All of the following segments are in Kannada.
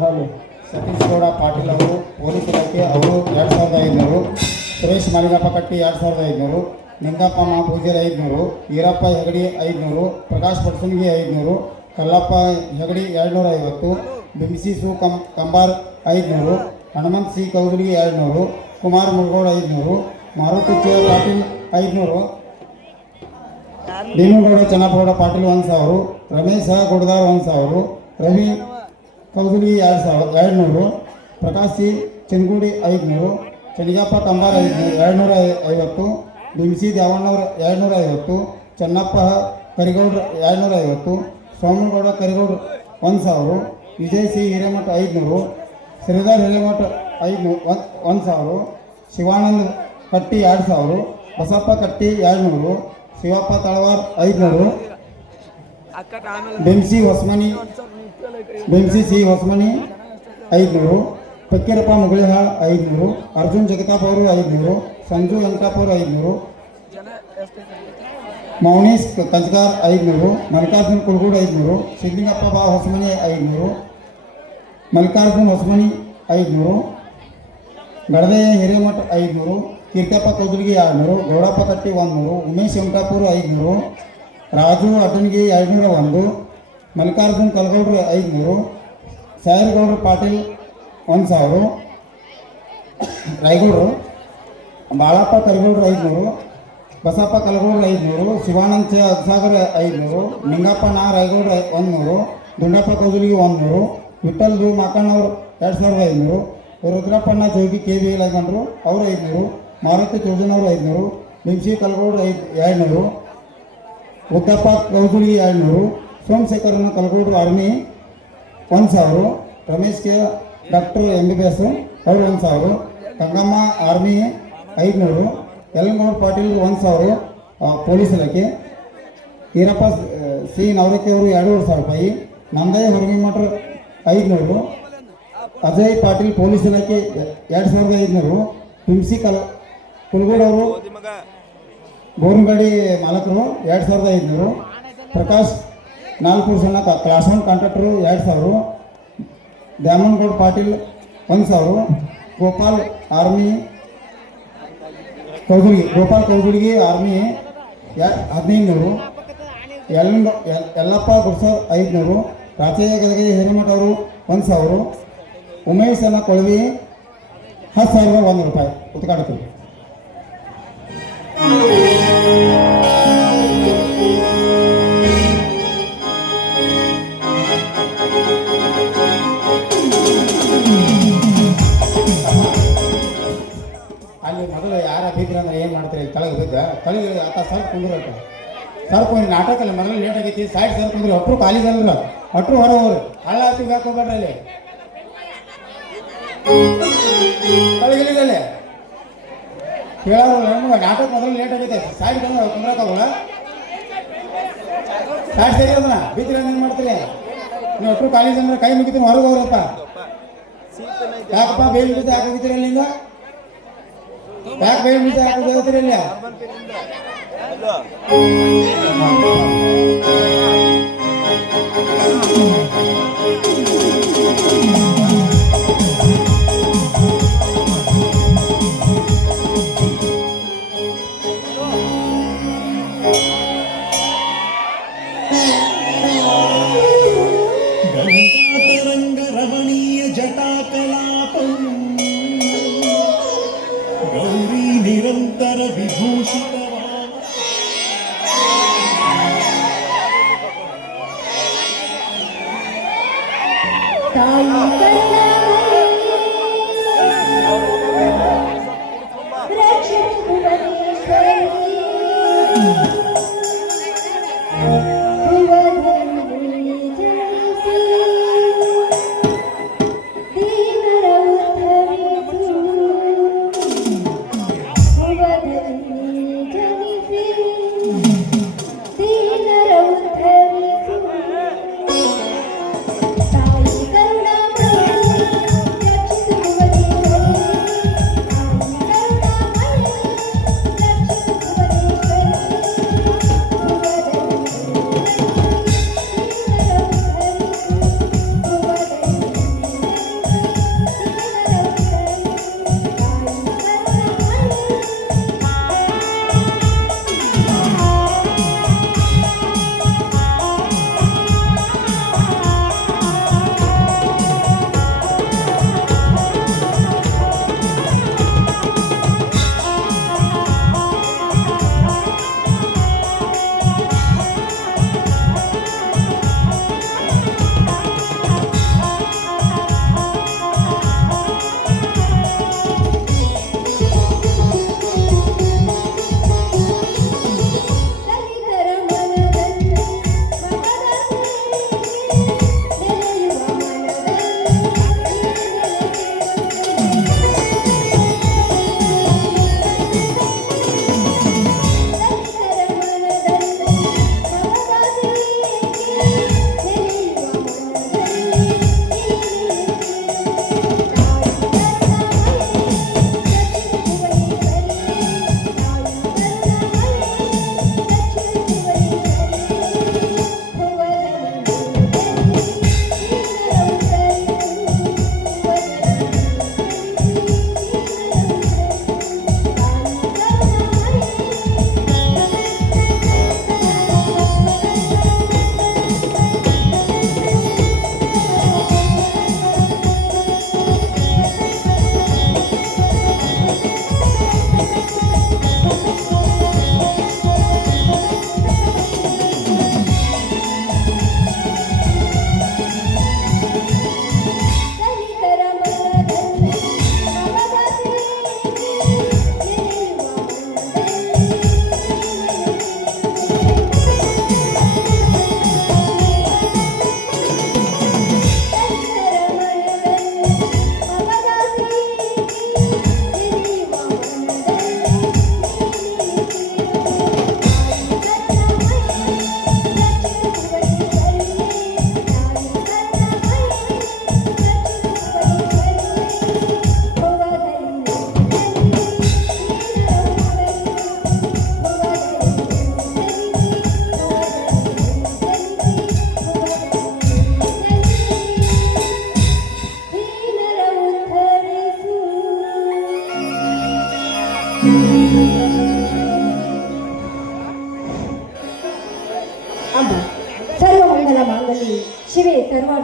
ಹೌದು. ಸತೀಶ್ ಗೌಡ ಪಾಟೀಲ್ ಅವರು ಪೊಲೀಸ್ ಇಲಾಖೆ ಅವರು 2500, ಸುರೇಶ್ ಮಲಿಂಗಪ್ಪ ಕಟ್ಟಿ 2500, ನಿಂಗಪ್ಪ ಮಹಾಪೂಜಾರಿ 500, ಈರಪ್ಪ ಹೆಗಡಿ 500, ಪ್ರಕಾಶ್ ಪಡ್ಸನ್ಗಿ 500, ಕಲ್ಲಪ್ಪ ಹೆಗಡಿ 250, ಬಿಂಬಿಸಿ ಸು ಕಂಬಾರ್ 500, ಹನುಮಂತ್ ಸಿ ಕೌದಲಿಗಿ 200, ಕುಮಾರ್ ಮುರುಗೋಡ್ 500, ಮಾರುತಿ ಚೇ ಪಾಟೀಲ್ 500, ಭೀಮಗೌಡ ಚನ್ನಪ್ಪಗೌಡ ಪಾಟೀಲ್ 1000, ರಮೇಶ ಗುಡ್ದಾರ್ 1000, ರವಿ ಕೌದಲಿ 200, ಪ್ರಕಾಶ್ ಸಿ ಚಿನ್ಗುಡಿ 500, ಚನಿಗಪ್ಪ ಕಂಬಾರ್ 250, ಬಿಂಸಿ ದ್ಯಾವಣ್ಣವ್ರ 250, ಚೆನ್ನಪ್ಪ ಕರಿಗೌಡ್ರ 250, ಸೋಮನಗೌಡ ಕರಿಗೌಡ್ರ 1000, ವಿಜಯ್ ಸಿ ಹಿರೇಮಠ 500, ಶ್ರೀಧರ್ ಹಿರೇಮಠ 1000, ಶಿವಾನಂದ್ ಕಟ್ಟಿ 2000, ಬಸಪ್ಪ ಕಟ್ಟಿ 200, ಶಿವಪ್ಪ ತಳವಾರ್ 500, ಬೆಂಸಿ ಸಿ ಹೊಸಮನಿ 500, ಫಕ್ಕೀರಪ್ಪ ಮುಗಳಿಹಾಳ್ 500, ಅರ್ಜುನ್ ಜಗತಾಪ್ ಅವರು 500, ಸಂಜು ವೆಂಕಟಪ್ಪ ಅವರು 500, ಮೌನೀಶ್ ಕಂಚಗಾರ್ 500, ಮಲ್ಲಿಕಾರ್ಜುನ್ ಕುಲ್ಗೂಡ್ 500, ಸಿದ್ಲಿಂಗಪ್ಪ ಬಾ ಹೊಸಮನಿ 500, ಮಲ್ಲಿಕಾರ್ಜುನ್ ಹೊಸಮನಿ 500, ಗಡದಯ್ಯ ಹಿರೇಮಠ 500, ಕೀರ್ತಪ್ಪ ಕೌದಲಿಗಿ 200, ಗೌಡಪ್ಪ ಕಟ್ಟಿ 100, ಉಮೇಶ್ ವೆಂಕಟಾಪುರ 500, ರಾಜು ಅಡ್ಡನ್ಗಿ 201, ಮಲ್ಲಿಕಾರ್ಜುನ್ ಕಲ್ಗೌಡ್ರು 500, ಸಾಯರಗೌಡ್ರು ಪಾಟೀಲ್ 1000, ರಾಯಗೌಡರು ಬಾಳಪ್ಪ ಕರಿಗೌಡ್ರು 500, ಬಸಪ್ಪ ಕಲಗೌಡ್ರು 500, ಶಿವಾನಂದ್ ಸಾಗರ್ 500, ನಿಂಗಪ್ಪ ರಾಯಗೌಡ್ರು 100, ದುಂಡಪ್ಪ ಕೌದಲಿಗಿ 100, ವಿಠಲ್ ದು ಮಾಕಣ್ಣವ್ರು 2500, ರುದ್ರಪ್ಪಣ್ಣ ಜೋಗಿ ಕೆ ವಿ ಲಗಂಡ್ರು ಅವರು 500, ಮಾರುತಿ ಚೌಜನವರು 500, ಬಿಂಸಿ ಕಲಗೌಡ್ರು 200, ಉದ್ದಪ್ಪ ಕೌದಲಿಗಿ 200, ಸೋಮಶೇಖರನ Kalagoudar army 1000, Ramesh K doctor MBBS ಅವರು 1000, ಗಂಗಮ್ಮ ಆರ್ಮಿ 500, ಯಲಂಗೌಡ ಪಾಟೀಲ್ 1000 ಪೊಲೀಸ್ ಇಲಾಖೆ, ಈರಪ್ಪ ಸಿ ನವರತ್ತಿ ಅವರು 2500 ರೂಪಾಯಿ, ನಂದಯ್ಯ ಹೊರಗಿಮಠ 500, ಅಜಯ್ ಪಾಟೀಲ್ ಪೊಲೀಸ್ ಇಲಾಖೆ 2500, ಹಿಂಸಿ ಕುಲ್ಗೂಡ್ ಅವರು ಗೋರ್ನಗಾಡಿ ಮಾಲಕರು 2500, ಪ್ರಕಾಶ್ ನಾಲ್ಕೂರು ಸಣ್ಣ class 1 contractor 2000, Dyamanagouda Patil 1000, Gopal Kaudaligi army 1500, Yallappa Gudsar 500, Rachayya Gadage Hiremath ಅವರು 1000, ಉಮೇಶ್ ಅನ್ನ ಕೊಳವಿ 10,001 ರೂಪಾಯಿ ಉದ್ಘಾಟಕರು. ಅಲ್ಲಿ ಮೊದಲು ಯಾರು ಬಿದ್ದರೆ ಅಂದ್ರೆ ಏನು ಮಾಡ್ತೀರಿ? ತಳಗೆ ಬಿದ್ದ ತಳಗೆ ಆತ ಸ್ವಲ್ಪ ಕುಂದ್ರಟ ಸ್ವಲ್ಪ ಒಂದು ನಾಟಕಲ್ಲಿ ಮೊದಲು ಲೇಟ್ ಆಗೈತಿ, ಸೈಡ್ ಸ್ವಲ್ಪ ಕುಂದ್ರಿ, ಒಟ್ಟರು ಖಾಲಿ ಬಂದ್ರು, ಒಟ್ಟರು ಹೊರ ಹೋಗ್ರಿ, ಹಳ್ಳ ಹತ್ತಿಗೆ ಹಾಕೋಬೇಡ್ರಿ, ಅಲ್ಲಿ ತಳಗಿಲಿದಲ್ಲಿ ಕೇಳೋರು ನಮ್ಗೆ ನಾಟಕ ಮೊದಲು ಲೇಟ್ ಆಗೈತೆ, ಸೈಡ್ ಬಂದ್ರೆ ಕುಂದ್ರಕ್ಕಾಗಲ್ಲ, ಸೈಡ್ ಸರಿ ಅದನ್ನ ಬಿದ್ದರೆ ಏನು ಮಾಡ್ತೀರಿ ನೀವು? ಒಟ್ಟರು ಖಾಲಿ ಅಂದ್ರೆ ಕೈ ಮುಗಿತೀನಿ ಹೊರಗೆ ಹೋಗ್ರಪ್ಪ, ಯಾಕಪ್ಪ ಬೇಲ್ ಬಿದ್ದು ಹಾಕೋಗಿದ್ದೀರಿ ಅಲ್ಲಿಂದ? ಯಾಕೆ ಬೇಲ್ ಬಿದ್ದು ಹಾಕೋಗಿರ್ತೀರಿ ಅಲ್ಲಿ? ಗಂಗಾತರಂಗ ರಮಣೀಯ ಜಟಾಕಲಾಪಂ ಗೌರಿ ನಿರಂತರ ವಿಭೂಷಿತ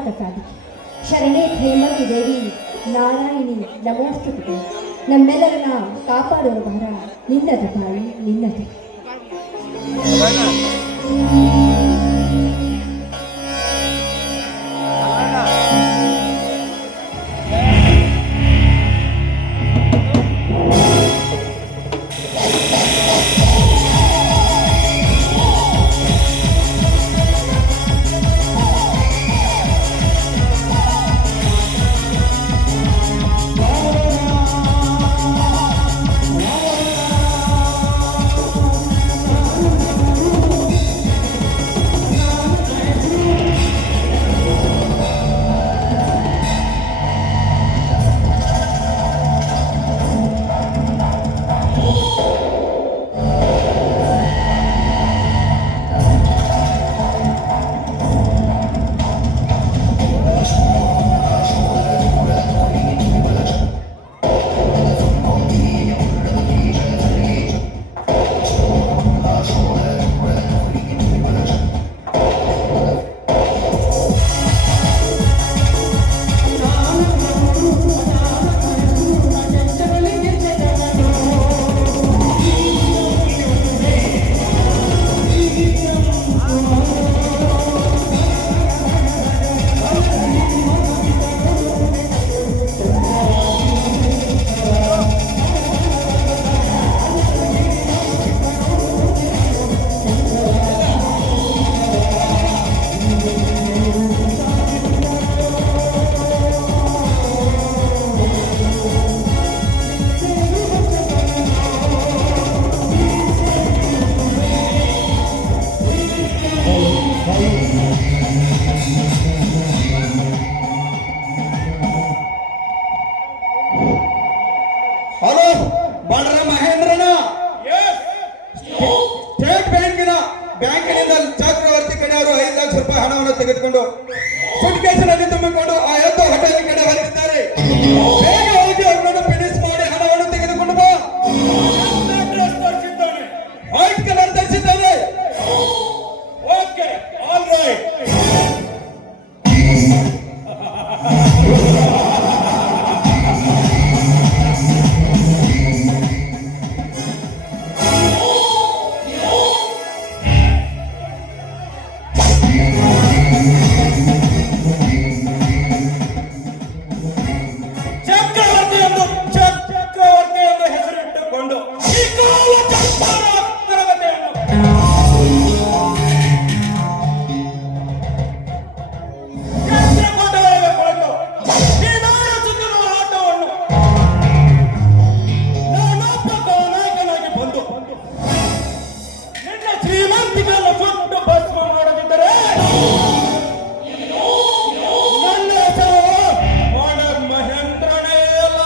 ಪ್ರಸಾದಿಕೆ. ಶರಣೆ ಹೇಮಂತಿ ದೇವಿ ನಾರಾಯಣಿ ನಮೋಸ್ತುತಿಗೆ. ನಮ್ಮೆಲ್ಲರನ್ನ ಕಾಪಾಡುವ ಭಾರ ನಿನ್ನದು ತಾಯಿ, ನಿನ್ನದು. ಹಲೋ, ಬಡ್ರ ಮಹೇಂದ್ರನ ಸ್ಟೇಟ್ ಬ್ಯಾಂಕಿನಿಂದ ಚಕ್ರವರ್ತಿ ಕಡೆಯವರು 5 ಲಕ್ಷ ರೂಪಾಯಿ ಹಣವನ್ನು ತೆಗೆದುಕೊಂಡು ಸುಟ್ಕೇಸಿನಲ್ಲಿ ತುಂಬಿಕೊಂಡು ಆ ಎದ್ದು ಹೋಟೆಲ್ ಕಡೆ ಹೊರಟಿದ್ದಾರೆ. ಬೇಗ ಹೋಗಿ ಅವರನ್ನು ಫಿನಿಶ್ ಮಾಡಿ ಹಣವನ್ನು ತೆಗೆದುಕೊಂಡು ಬಾ. ವೈಟ್ ಕಲರ್ ಧರಿಸಿದ್ದಾನೆ. Okay, all right. ಚಕ್ರವರ್ತಿ ಎಂದು ಹೆಸರಿಟ್ಟುಕೊಂಡು ಈ ಕಾಲ ಚಕ್ರ ತರಗತಿಯನ್ನು ಚಂದ್ರಕೋಟೆಗೆ ಕುಳಿತು ಈ ನಾಡ ಸುತ್ತಿರುವ ಆಟವನ್ನು ನಾನೊಬ್ಬ ನಾಯಕನಾಗಿ ಬಂದು ನಿನ್ನ ಶ್ರೀಮಂತಿಕೆಯನ್ನು ಸುಟ್ಟು ಭಸ್ಮ ಮಾಡದಿದ್ದರೆ ನನ್ನ ಹೆಸರು ಮಹೇಂದ್ರನೇ ಅಲ್ಲ.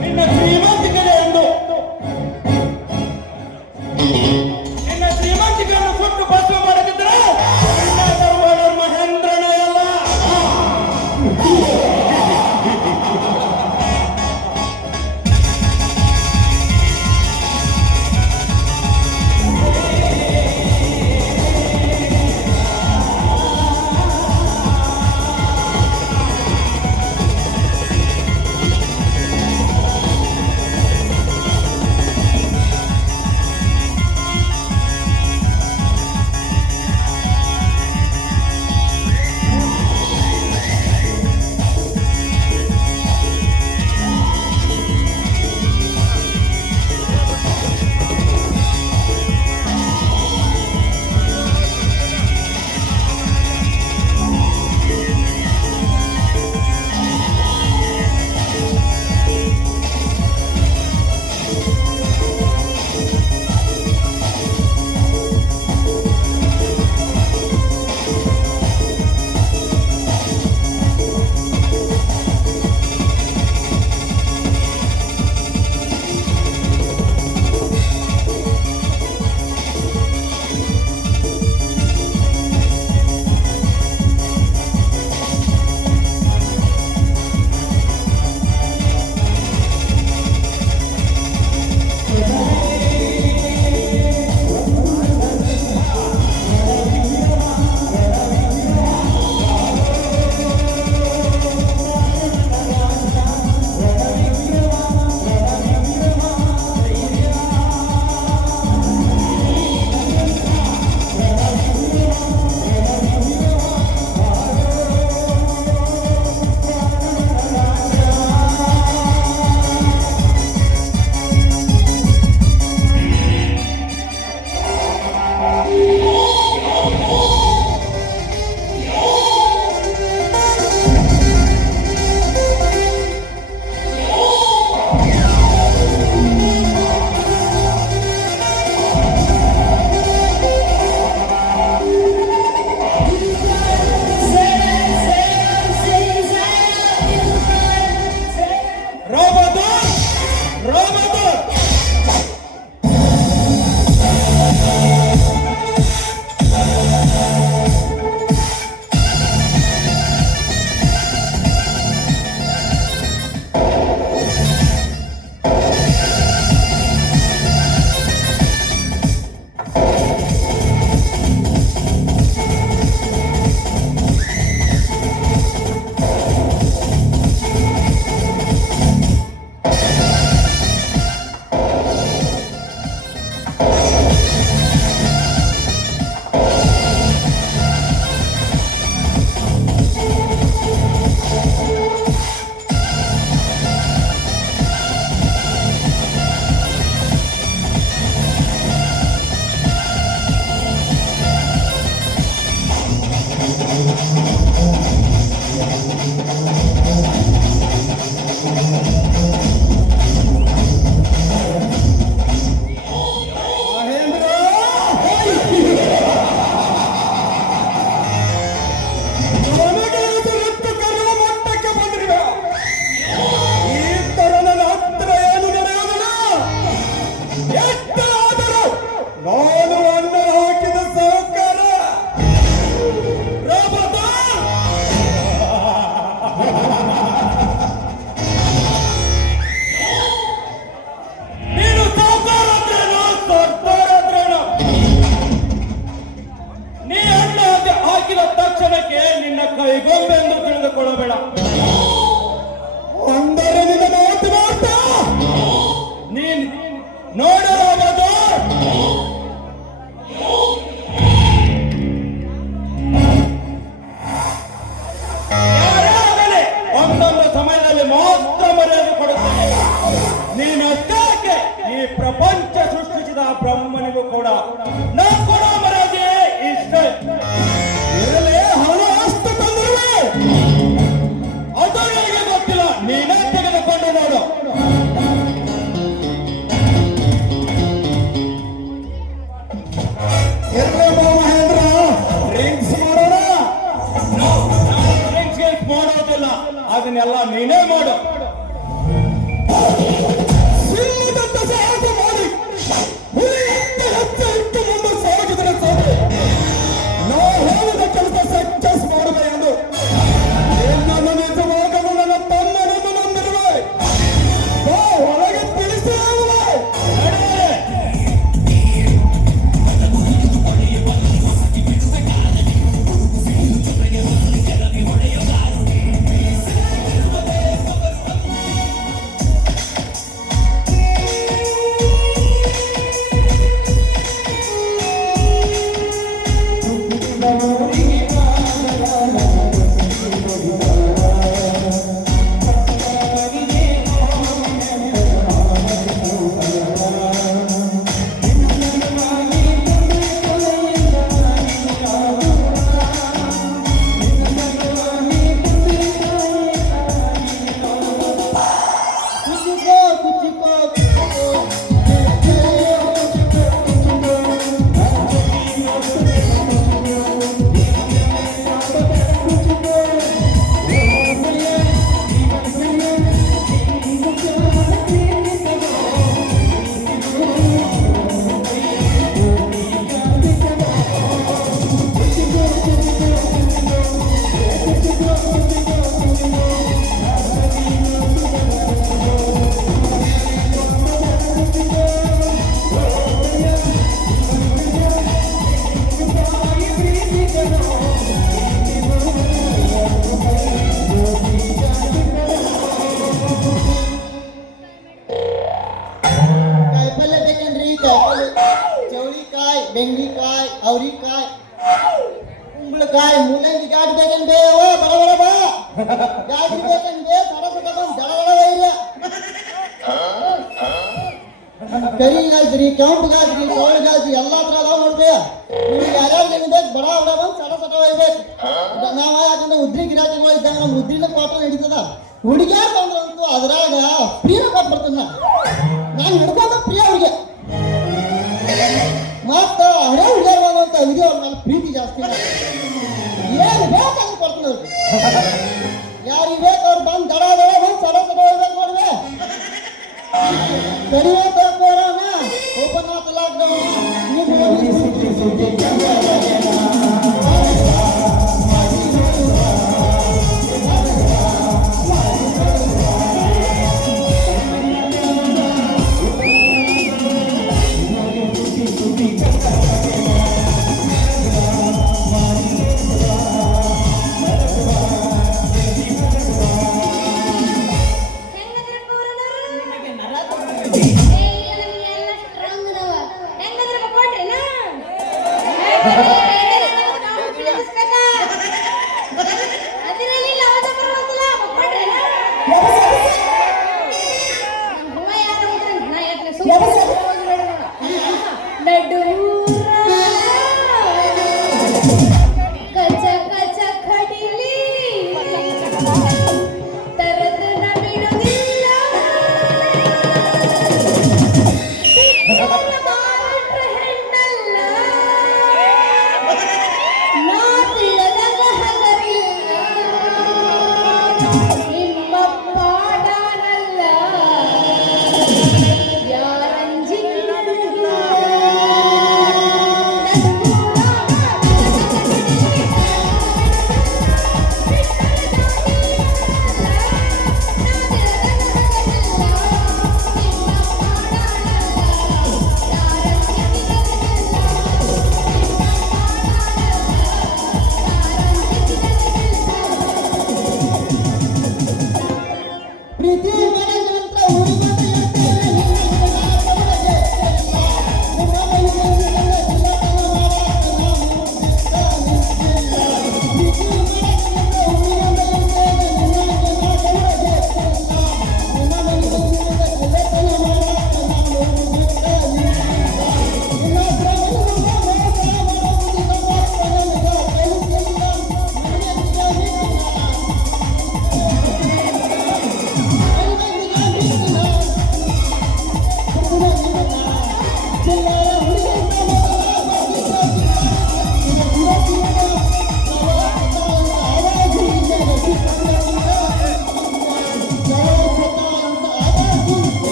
ನಿನ್ನ ಶ್ರೀಮಂತಿಕೆ ಎಂದು ನಿನ್ನ ಶ್ರೀಮಂತಿಕೆಯನ್ನು ಸುಟ್ಟು ಭಸ್ಮ ಮಾಡದಿದ್ದರೆ ನಿನ್ನ ಧರ್ಮ ಮಹೇಂದ್ರನ ಎಲ್ಲ. ಬ್ರಹ್ಮನಿಗೂ ಕೂಡ ನಾ ಕೊಡೋ ಮರ್ಯಾದೆ ಇಷ್ಟೇ. ಇರಲೇ ಹಣ ಅಷ್ಟು ತಂದಿರುವೆ ಅದು ನನಗೆ ಗೊತ್ತಿಲ್ಲ, ನೀನೇ ತೆಗೆದುಕೊಂಡು ನೋಡು. ಮಹೇಂದ್ರ ಡ್ರಿಂಕ್ಸ್ ಮಾಡೋಣ. ಡ್ರಿಂಕ್ಸ್ ಮಾಡೋದಿಲ್ಲ, ಅದನ್ನೆಲ್ಲ ನೀನೇ ಹೀಗೆ ಮಾಡು. ಸಿಂಹದಂತ ಸಾಹಸ ಮಾಡಿ ಹುಲಿಯಂತೆ ಹೆಜ್ಜೆ ಇಟ್ಟು ಮುಂದೆ ಸಾಗಿದರೆ ಸಾಕು. ನಾವು ಹೇಳಿದ ಕೆಲಸ ಸಕ್ಸಸ್ ಮಾಡುವೆ ಎಂದು ನನ್ನ ನಿಜವಾಗಲು ನನ್ನ ತಮ್ಮನನ್ನು ನಂಬಿರುವೆ. ಬಾ, ಒಳಗೆ ತಿಳಿಸಿ ಹೇಳುವೆ. ಕಾಯಿಪಲ್ಯ ಬೇಕೇನ್ರಿ? ಕಾಯಿಪಲ್ಯ ಚೌಳಿಕಾಯಿ, ಬೆಂಡಿಕಾಯಿ, ಅವ್ರಿಕಾಯಿ, ಕುಂಬಳಕಾಯಿ, ಮೂಲಂಗಿ ಗಾಡಿ ಬೇಕಂದ್ರೆ ಬಡ ಬಡ ಬಾ. ಗಾಡಿ ಬೇಕಂದ್ರೆ ಸಡ ಸಡ ಬಂದು ಜಡ ಜಡ ಇಲ್ಲ. ಕರಿಗಾಯ್ತ್ರಿ, ಕೆಂಪಗಾಯ್ತ್ರಿ, ಕವಳಿಗಾಯ್ತ್ರಿ, ಎಲ್ಲಾ ತರ ಅದಾವ ನೋಡ್ರಿ. ನಿಮ್ಗೆ ಯಾರ್ಯಾರು ಬೇಕು ಬಡ ಬಡ ಬಂದು ಸಡ ಸಡ ಒಯ್ಬೇಕು. ನಾವ ಯಾಕಂದ್ರೆ ಉದ್ರಿ ಗಿರಾಕಿಗಳು ಇದ್ದಾಗ ನಮ್ಮ ಉದ್ರಿನ ಕೊಟ್ಟ ನಡೀತದ. ಹುಡುಗಿಯಾರ ಬಂದ್ರಂತೂ ಅದ್ರಾಗ ಪ್ರಿಯ ಕೊಟ್ಟು ಬರ್ತಾನ. ನಾನು ಹಿಡ್ಕೊಂಡ ಪ್ರಿಯ ಹುಡುಗಿ ಮತ್ತ ಹಳೆ ಹುಡುಗಿಯರ್ ಬಂದಂತ ಹುಡುಗಿ ಅವ್ರ ಮೇಲೆ ಪ್ರೀತಿ ಜಾಸ್ತಿ. ಏನು ಬೇಕಾದ್ರೂ ಕೊಡ್ತೀನಿ ಅವ್ರಿಗೆ. ಯಾರಿಗೆ ಬೇಕು ಅವ್ರು ಬಂದು ದಡ ದಡ ಬಂದು ಸಡ ಸಡ ಹೋಗ್ಬೇಕು ನೋಡ್ರಿ. ಕಡಿಮೆ ಕೊರೋನ ಓಪನ್ ಆತ ಲಾಕ್ಡೌನ್.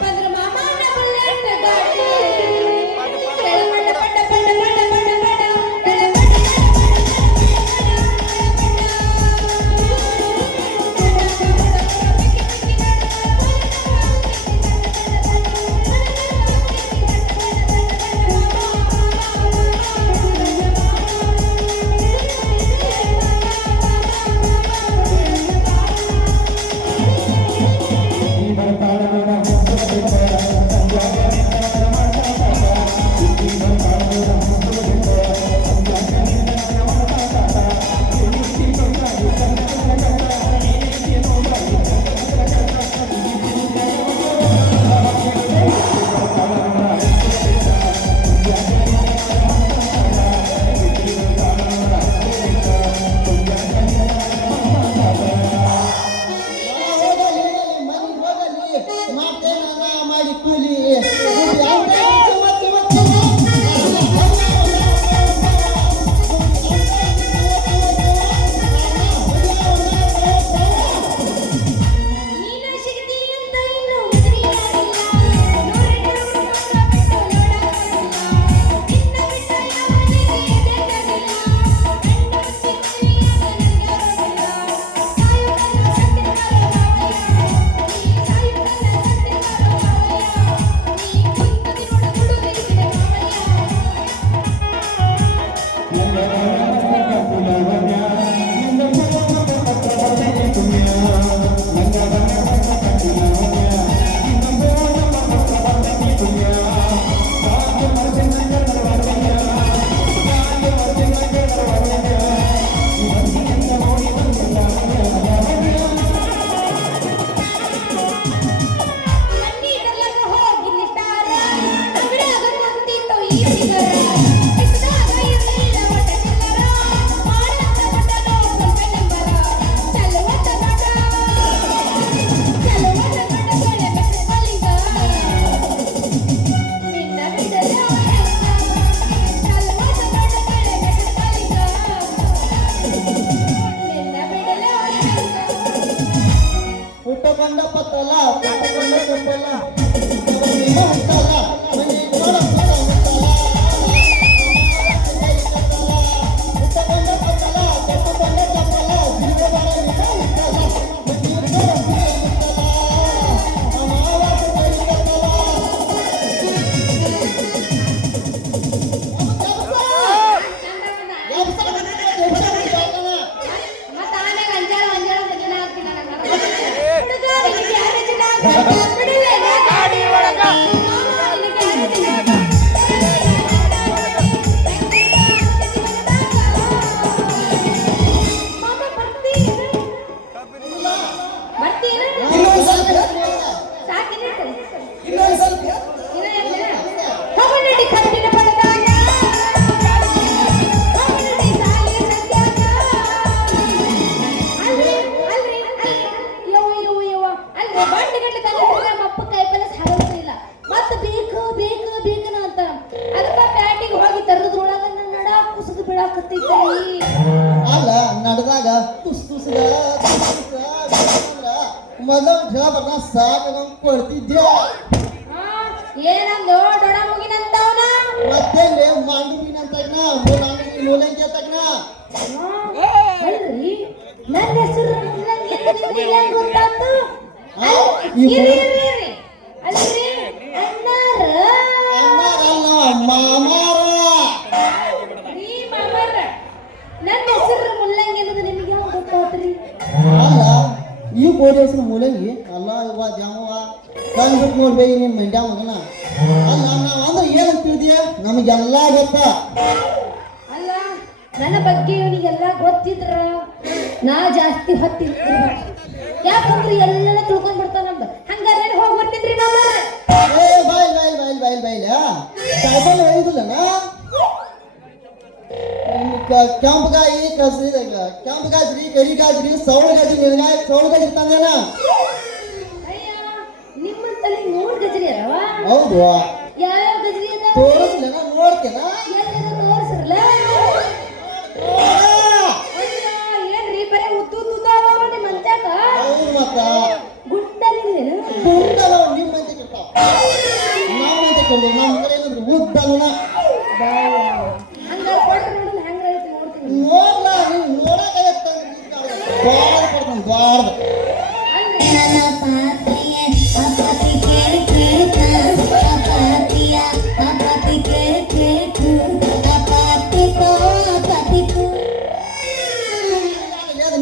ಬಂದ್ರ ಮಾಮನ ಬುಲೆಟ್ ಗಾಡಿ ಕೆಳಮಣ್ಣ ಪಟ ಪಟ ಪಟ ಪಟ ಪಟ ಕೆಳಮಣ್ಣ ಮಾಡಿ ಕೂಲಿ ನೀನು ಸಿಗದಿ ಅಂತ ಇನ್ನು ಉಸಿರಿಯಾಗಿಲ್ಲ ನೋಡಿದ್ರು ಮಾತ್ರ ಬಿಟ್ಟು ನೋಡಾಗಿಲ್ಲ ನಿನ್ನ ಬಿಟ್ಟ ಯಾವನಿಗೆ ಬೇಕಾಗಿಲ್ಲ ಗಂಡ ಸಿಕ್ಕಿಯಾಗ ನನಗೆ ಆಗೋದಿಲ್ಲ ಸಾಯುವುದನ್ನ ಸತ್ತಿನ ಮಾವಯ್ಯ ನೀ ಸಾಯುವುದನ್ನ ಸತ್ತಿನ ಮಾವಯ್ಯ ನೀ ಕುಂತದಿ ನೋಡು ಬಿಡುವುದಿಲ್ಲ ಮನ್ನಿ ಇದೆಲ್ಲ ಹೋಗಿಲ್ಲ ಸ್ಟಾರ ಅಂಗಡಿಯಾಗ ಕುಂತಿತ್ತು ಈ ಹುಡುಗರ ಇಷ್ಟದಾಗ ಇರಲಿಲ್ಲ ಒಟ್ಟ ಚಿಲ್ಲರ ಮಾಡಂತ ಬಟ್ಟಲು ಸ್ವಲ್ಪ ನಿಂಬರ ಚಲುವಟ ಬಟ ಬೆಳೆ ಬೆಸ ಬಲಿಗ ನಿನ್ನ ಬಿಡಲ ಚಲುವಟ ಬಟ ಬೆಳೆ ಬೆಸ ಬಲಿಗ ನಿನ್ನ ಬಿಡಲ ಹುಟ್ಟಕೊಂಡ ಪತ್ತಲ್ಲ ಪಟ್ಟಕೊಂಡ ತಪ್ಪಲ್ಲ ಅಂತಲ್ಲ ಮನೆ ನೋಡಲ್ಲ ಹುಟ್ಟಕೊಂಡ ಪತ್ತಲ್ಲ ತಪ್ಪಕೊಂಡ ತಪ್ಪಲ್ಲ ಜೀವಬಾಳ ನಿಂತಲ್ಲ ಅಮಾವಾಸ ಕೈಕತ್ತಲ್ಲ ಮತ್ತ ಆನೆಗೆ ಅಂಜಾಳ ಅಂಜಾಳ ಜನ ಆಗ್ತಿಲ್ಲ ಹುಡುಗ ನಿನಗೆ ಯಾರು ಜನ ಆಗ್ತಾರೆ ಬಿಡಿಲ್ಲ ಗಾಡಿ ಒಳಗ ಮಾಮ ನಿನಗೆ ಯಾರು ಜನ ಮಾಮ ಬರ್ತೀರ ಸಾಕಿನ ಹೋಗಡಿ ಕಟ್ಟಿನ ಪಡೆದಾಗ ಹೋಗಡಿ ಸಾಲಿ ಸತ್ಯಾಗ ಅಲ್ರಿ ಅಲ್ರಿ ಯವ್ವ ಅಲ್ರಿ ಬಾಂಡಿಗಟ್ಲೆ ತಂದಿದ್ರೆ ನಮ್ಮ ಅಪ್ಪ ಕೈಪಲ್ಲೆ ಸಾಗೋದಿಲ್ಲ ಮತ್ತೆ ಬೇಕು ಬೇಕು ಬೇಕನ ಅಂತ ಅದಕ್ಕ ಪ್ಯಾಟಿಗೆ ಹೋಗಿ ತರದ್ರೊಳಗ ನನ್ನ ನಡ ಕುಸಿದು ಬೀಳಾಕತ್ತೈತ್ರಿ ಅಲ್ಲ ನಡೆದಾಗ ತುಸ್ ತುಸ್ಗ ಮೊದಲು ಡ್ರೈವರ್ನ ಸಾಕು ಕೊಡ್ತಿದ್ದೆ ಏನಂದು ಡೊಡ ಮುಗಿನಂತವನ ಮತ್ತೆ ಮಾಂಡುವಿನ ತಗ್ನ ಮೂಲಂಗಿ ತಗ್ನ ಅಲ್ರಿ ನನ್ನ ಹೆಸರು ಹೆಂಗ್ ಗೊತ್ತಾತು ಈ ಅಲ್ರಿ ಅಣ್ಣಾರ ಅಲ್ಲ ಮಾಮಾರ ನೀ ಮಾಮರ ನನ್ನ ಹೆಸರು ಮುಲ್ಲಂಗಿ ಅನ್ನೋದು ನಿಮಗೆ ಯಾವ ಗೊತ್ತಾತ್ರಿ ಅಲ್ಲ ಈ ಕೋಡಿ ಹೆಸರು ಮೂಲಂಗಿ ಅಲ್ಲ ಇವ ದ್ಯಾಮವ್ವ ಕಂಡ್ಬಿಟ್ಟು ನೋಡ್ಬೇಕು ನಿಮ್ಮ ಮಂಡ್ಯ ಮಗನ ಅಲ್ಲ ನಾವು ಅಂದ್ರೆ ಏನಂತ ತಿಳಿದಿಯ ನಮಗೆಲ್ಲ ಗೊತ್ತ ಅಲ್ಲ ನನ್ನ ಬಗ್ಗೆ ಇವನಿಗೆಲ್ಲ ಗೊತ್ತಿದ್ರ ನಾ ಜಾಸ್ತಿ ಹೊತ್ತಿರ್ತೀರ ಯಾಕಂದ್ರೆ ಎಲ್ಲೆಲ್ಲ ತಿಳ್ಕೊಂಡ್ ಬಿಡ್ತಾನಂದ ಹಂಗಾರೆ ಹೋಗಿ ಬರ್ತಿದ್ರಿ ಮಾಮರ ಏ ಬಾಯ್ ಕಾಯಿಪಲ್ಲೆ ಹೇಳಿದಿಲ್ಲನ ಕೆಂಪು ಕಾಯಿ ಕೆಂಪು ಗಾಜ್ರಿ ಕರಿ ಗಾಜ್ರಿ ಸೌಳು ಗಾಜ್ರಿ ನಿನಗಾಯಿ ಸೌಳು ಗಾಜ್ರಿ ತಂದೇನ ಅಯ್ಯ ನಿಮ್ಮಂತಲ್ಲಿ 3 ಗಜರಿ ಅವ ಹೌದು ಯಾವ ಗಜರಿ ಅದ ತೋರಿಸ್ಲೇನ ನೋಡ್ತೇನ ಎಲ್ಲರೂ ತೋರಿಸ್ರಲ್ಲ ಅಯ್ಯ ಏನ್ರಿ ಬರೀ ಯಾಕ ಹೌದು ಮತ್ತ ಗುಡ್ಡಲ್ಲಿದ್ದೇನು ಗುಂಡಲ ನಿಮ್ಮ ಮಂದಿ ಕೆಡ್ತಾವ ನಾವು ಮಂದಿ ಕೆಡ್ಲಿ ನಮ್ಮ ಕಡೆ ಏನಾದ್ರು ಉದ್ದಲನ ಹಂಗಾರೆ ಕೊಟ್ರೆ ನೋಡೋಣ ಹೆಂಗೈತಿ ನೋಡ್ತೀನಿ ನೋಡ್ಲ ನೀವು ನೋಡಕ್ಕಾಗತ್ತ ದ್ವಾರ ಕೊಡ್ತಾನೆ ದ್ವಾರದ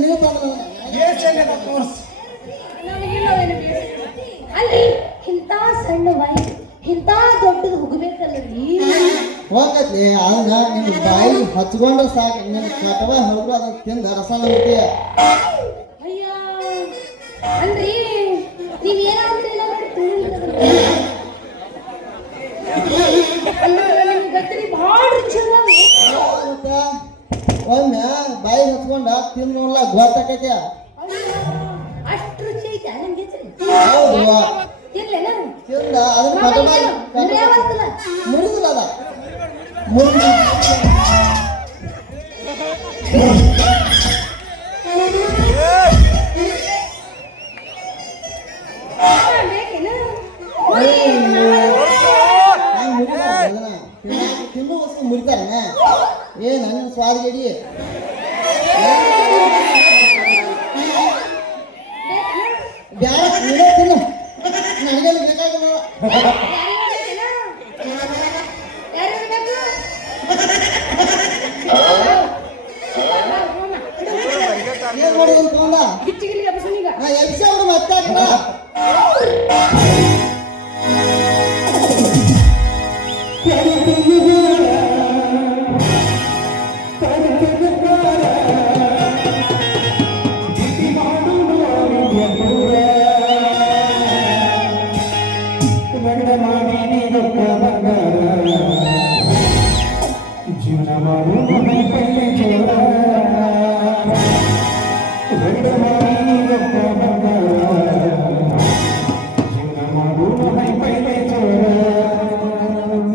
ನೀವು ಬಂದ್ರೆ ಅಲ್ಲಿ ಇಂಥ ಸಣ್ಣ ಬಾಯಿ ಇಂಥ ದೊಡ್ಡದು ಹೋಗ್ಬೇಕಲ್ಲರಿ ಹೋಗತ್ಲಿ ಅದನ್ನ ನಿನ್ನ ಬಾಯಿ ಹಚ್ಕೊಂಡ್ರೆ ಸಾಕು ನಿನ್ನ ಕಟವ ಹೊರಗು ಅದನ್ನ ತಿಂದ ರಸ ನಂಬಿಕೆ ಅಯ್ಯ ಅಲ್ರಿ ನೀವ್ ಏನಾಗ್ತಿಲ್ಲ ಗತ್ರಿ ಭಾಳ ರುಚಿ ಮತ್ತ ಒಮ್ಮೆ ಬಾಯಿ ಹಚ್ಕೊಂಡ ತಿಂದು ನೋಡ್ಲ ಗೊತ್ತಾಕೈತಿ ಅಷ್ಟು ರುಚಿ ಐತೆ ನಂಗೆ ಹೌದು ಇರ್ಲೇನ ತಿಂದ ಅದನ್ನ ಕಟವ ಮುರಿದಿಲ್ಲ ಅದ ಮುರಿದ ತಿನ್ನು ವಸ್ತು ಮುರಿತಾರನ ಏ ನನ್ನ ಸ್ವಾದಗೇಡಿ ಬ್ಯಾಡ ನೀನೇ ತಿನ್ನು ನನಗೆಲ್ಲ ಬೇಕಾಗಿಲ್ಲ ಏನ್ ಮಾಡೋದು ತಗೊಂಡ ಗಿಚ್ಚಿಗಿಲಿ ಅಪಸನಿಗ ನಾ ಎಬ್ಸ ಅವ್ರು ಮತ್ತೆ ಹಾಕ್ಬಿಡ.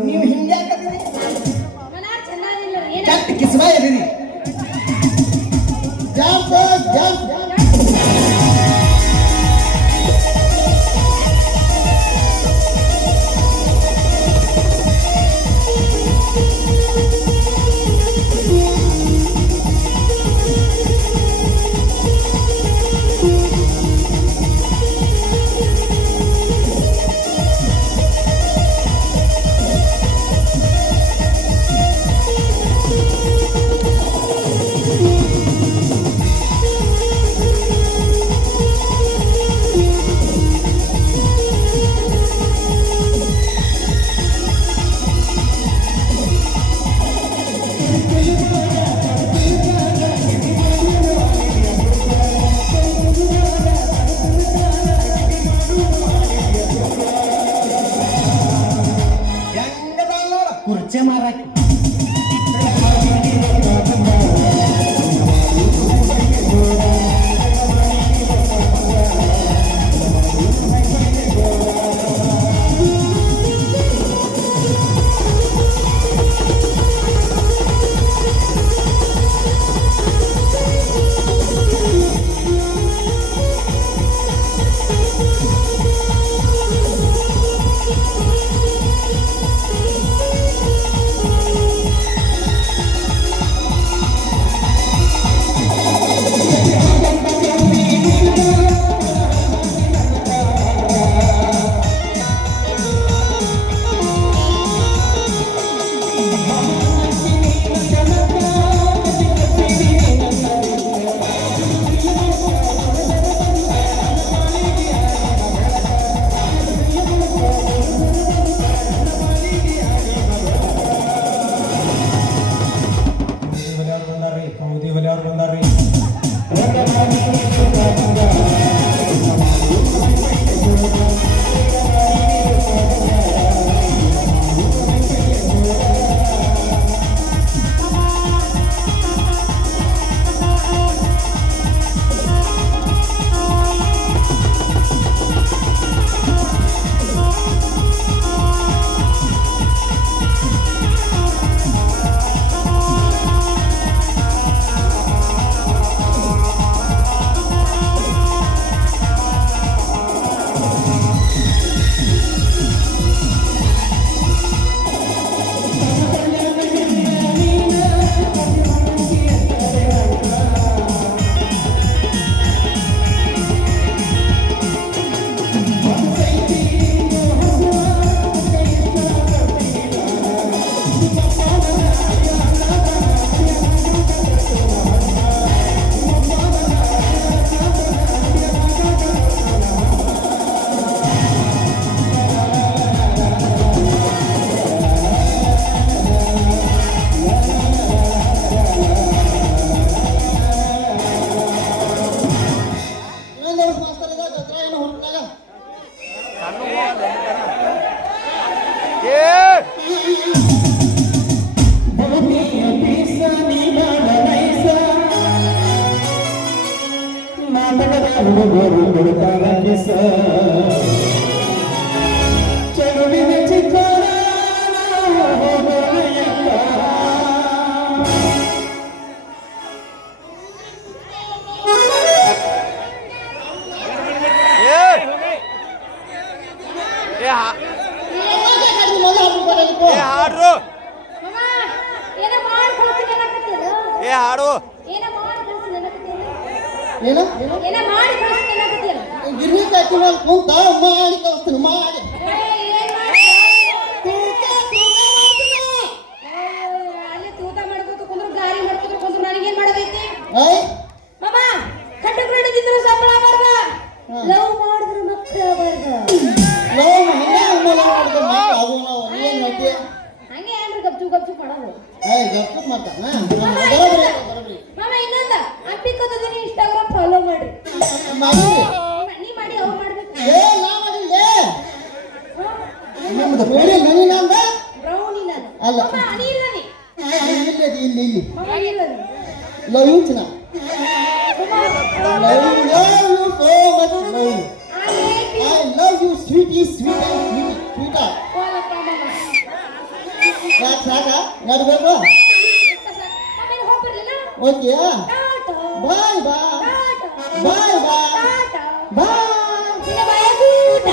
ನೀವು ಹಿಂಗೆ ಮನಾರ್ ಚೆನ್ನಾಗಿಲ್ಲ ಏನ ಕೆಟ್ಟ ಕಿಸ್ಮ ಇದೀನಿ ಜಾಂಪ್ ಜಾಂಪ್ ಕರ್ನಾಟಕದ ಹುಡುಗರು ಕೊಡ್ತಾರ ಕಿಸ ಚೆಲುವಿನ ಚಿತ್ತಾರ ಹೋಗೋಣ ಎಲ್ಲ. ಹಾಡ್ರು ಮಾಮ ಏನ ಮಾಡಿ ಕಳ್ಸಿ ಅನ್ನಕತ್ತೀರ ಹಾಡು ಏನ ಮಾಡಿ ಕಳ್ಸಿ ಅನ್ನಕತ್ತೀರ ಏನು ಏನ ಮಾಡಿ ಕಳ್ಸಿ ಅನ್ನಕತ್ತೀರ ಗಿರ್ನಿ ಕಾಕಿ ಮೇಲೆ ಕುಂತ ಮಾಡಿ ಕಳಿಸ್ತೀನಿ ಮಾಡಿ ಏನ್ ಮಾಡಿ ತೂಕ ಮಾಡ್ತೀನಿ. ಅಲ್ಲಿ ತೂತ ಮಾಡ್ಕೋತ ಕುಂದ್ರು ಗಾರಿ ಮಾಡ್ಕೋತ ಕುಂದ್ರು ನನಗೇನ್ ಮಾಡೋದೈತಿ ಐ ಮಾಮ ಕಟ್ಟಕ್ ಹಿಡಿದಿದ್ರು ಸಂಬಳ ಬರ್ದ ಲವ್ ಮಾಡಿದ್ರು ಮಕ್ಕಳ ಬರ್ದ ಲವ್ ಮಾಡಿದ್ರೆ ಅದು ನಾವು ಏನ್ ಮಾಡ್ತೀವಿ ಹಂಗೆ ಏನ್ರಿ ಗಪ್ಚು ಮಾಡೋದು ಐ ಗಪ್ಪ ಮಾಡ್ತಾನ ಬರೋಬ್ರಿ ಬರೋಬ್ರಿ ಮಾಮ ಇನ್ನೊಂದ ಅಂಪಿಕೋದನ್ನ ಇನ್ಸ್ಟಾಗ್ರಾಮ್ ಫಾಲೋ ಮಾಡ್ರಿ ಮಾಡಿದ್ರಿ ನೀ ಮಾಡಿ ಅವ್ರು ಮಾಡ್ಬೇಕು ಏ ನಾ ಮಾಡಿಲ್ಲೇ ನಿಮ್ದು ಬೇಡಿ ಮನಿ ನಂದ ಬ್ರೌನಿ ನಾನು ಅಲ್ಲ. ಮಾಮ ನೀ ಇಲ್ಲ ನೀ ಇಲ್ಲಿ ಮಾಮ ಇಲ್ಲ ನೀ ಲವ್ ಯು ಚಿನ್ನ ಮಾಮ love you so much love you I hate you. I love you sweetie ಸ್ವೀಟ ಸ್ವೀಟ ಹೋಗಪ್ಪ ಮಾಮ ಯಾಕೆ ಸಾಕ ನಡ್ಬೇಕು ಮಾಮ ಏನು ಹೋಗ್ಬರ್ಲಿಲ್ಲ ಓಕೆ ಟಾಟಾ ಬಾಯ್ ಬಾಯ್ ಟಾಟಾ ಬಾಯ್ ಬಾಯ್ ಟಾಟಾ ಬಾಯ್ ನಿನ್ನ ಬಾಯ ಗೂಟ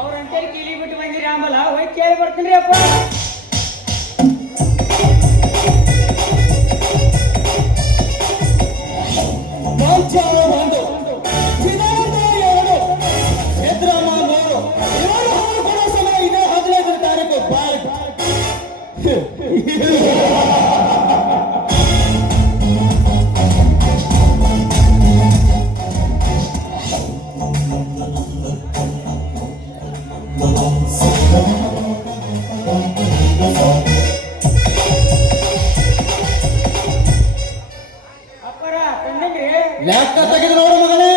ಅವ್ರಂತೇಳಿ ಕಿಲಿ ಬಿಟ್ಟು ಬಂದಿರಿ ಆಂಬಲ್ಲ ಹೋಗಿ ಕೇಳಿ ಬರ್ತೀನಿ ಅಪ್ಪ. ಮಂಚ 1, ಚಿದಾನಂದ 2, ಸಿದ್ದರಾಮ 3. ಇವರು ಹಣ ಕೊಡೋ ಸಮಯ ಇದೆ 15ನೇ ತಾರೀಕು. ಅಪ್ಪರ ತಂದಿರಿ ಲೆಕ್ಕ ತೆಗೆದು ನೋಡು ಮಗನೇ.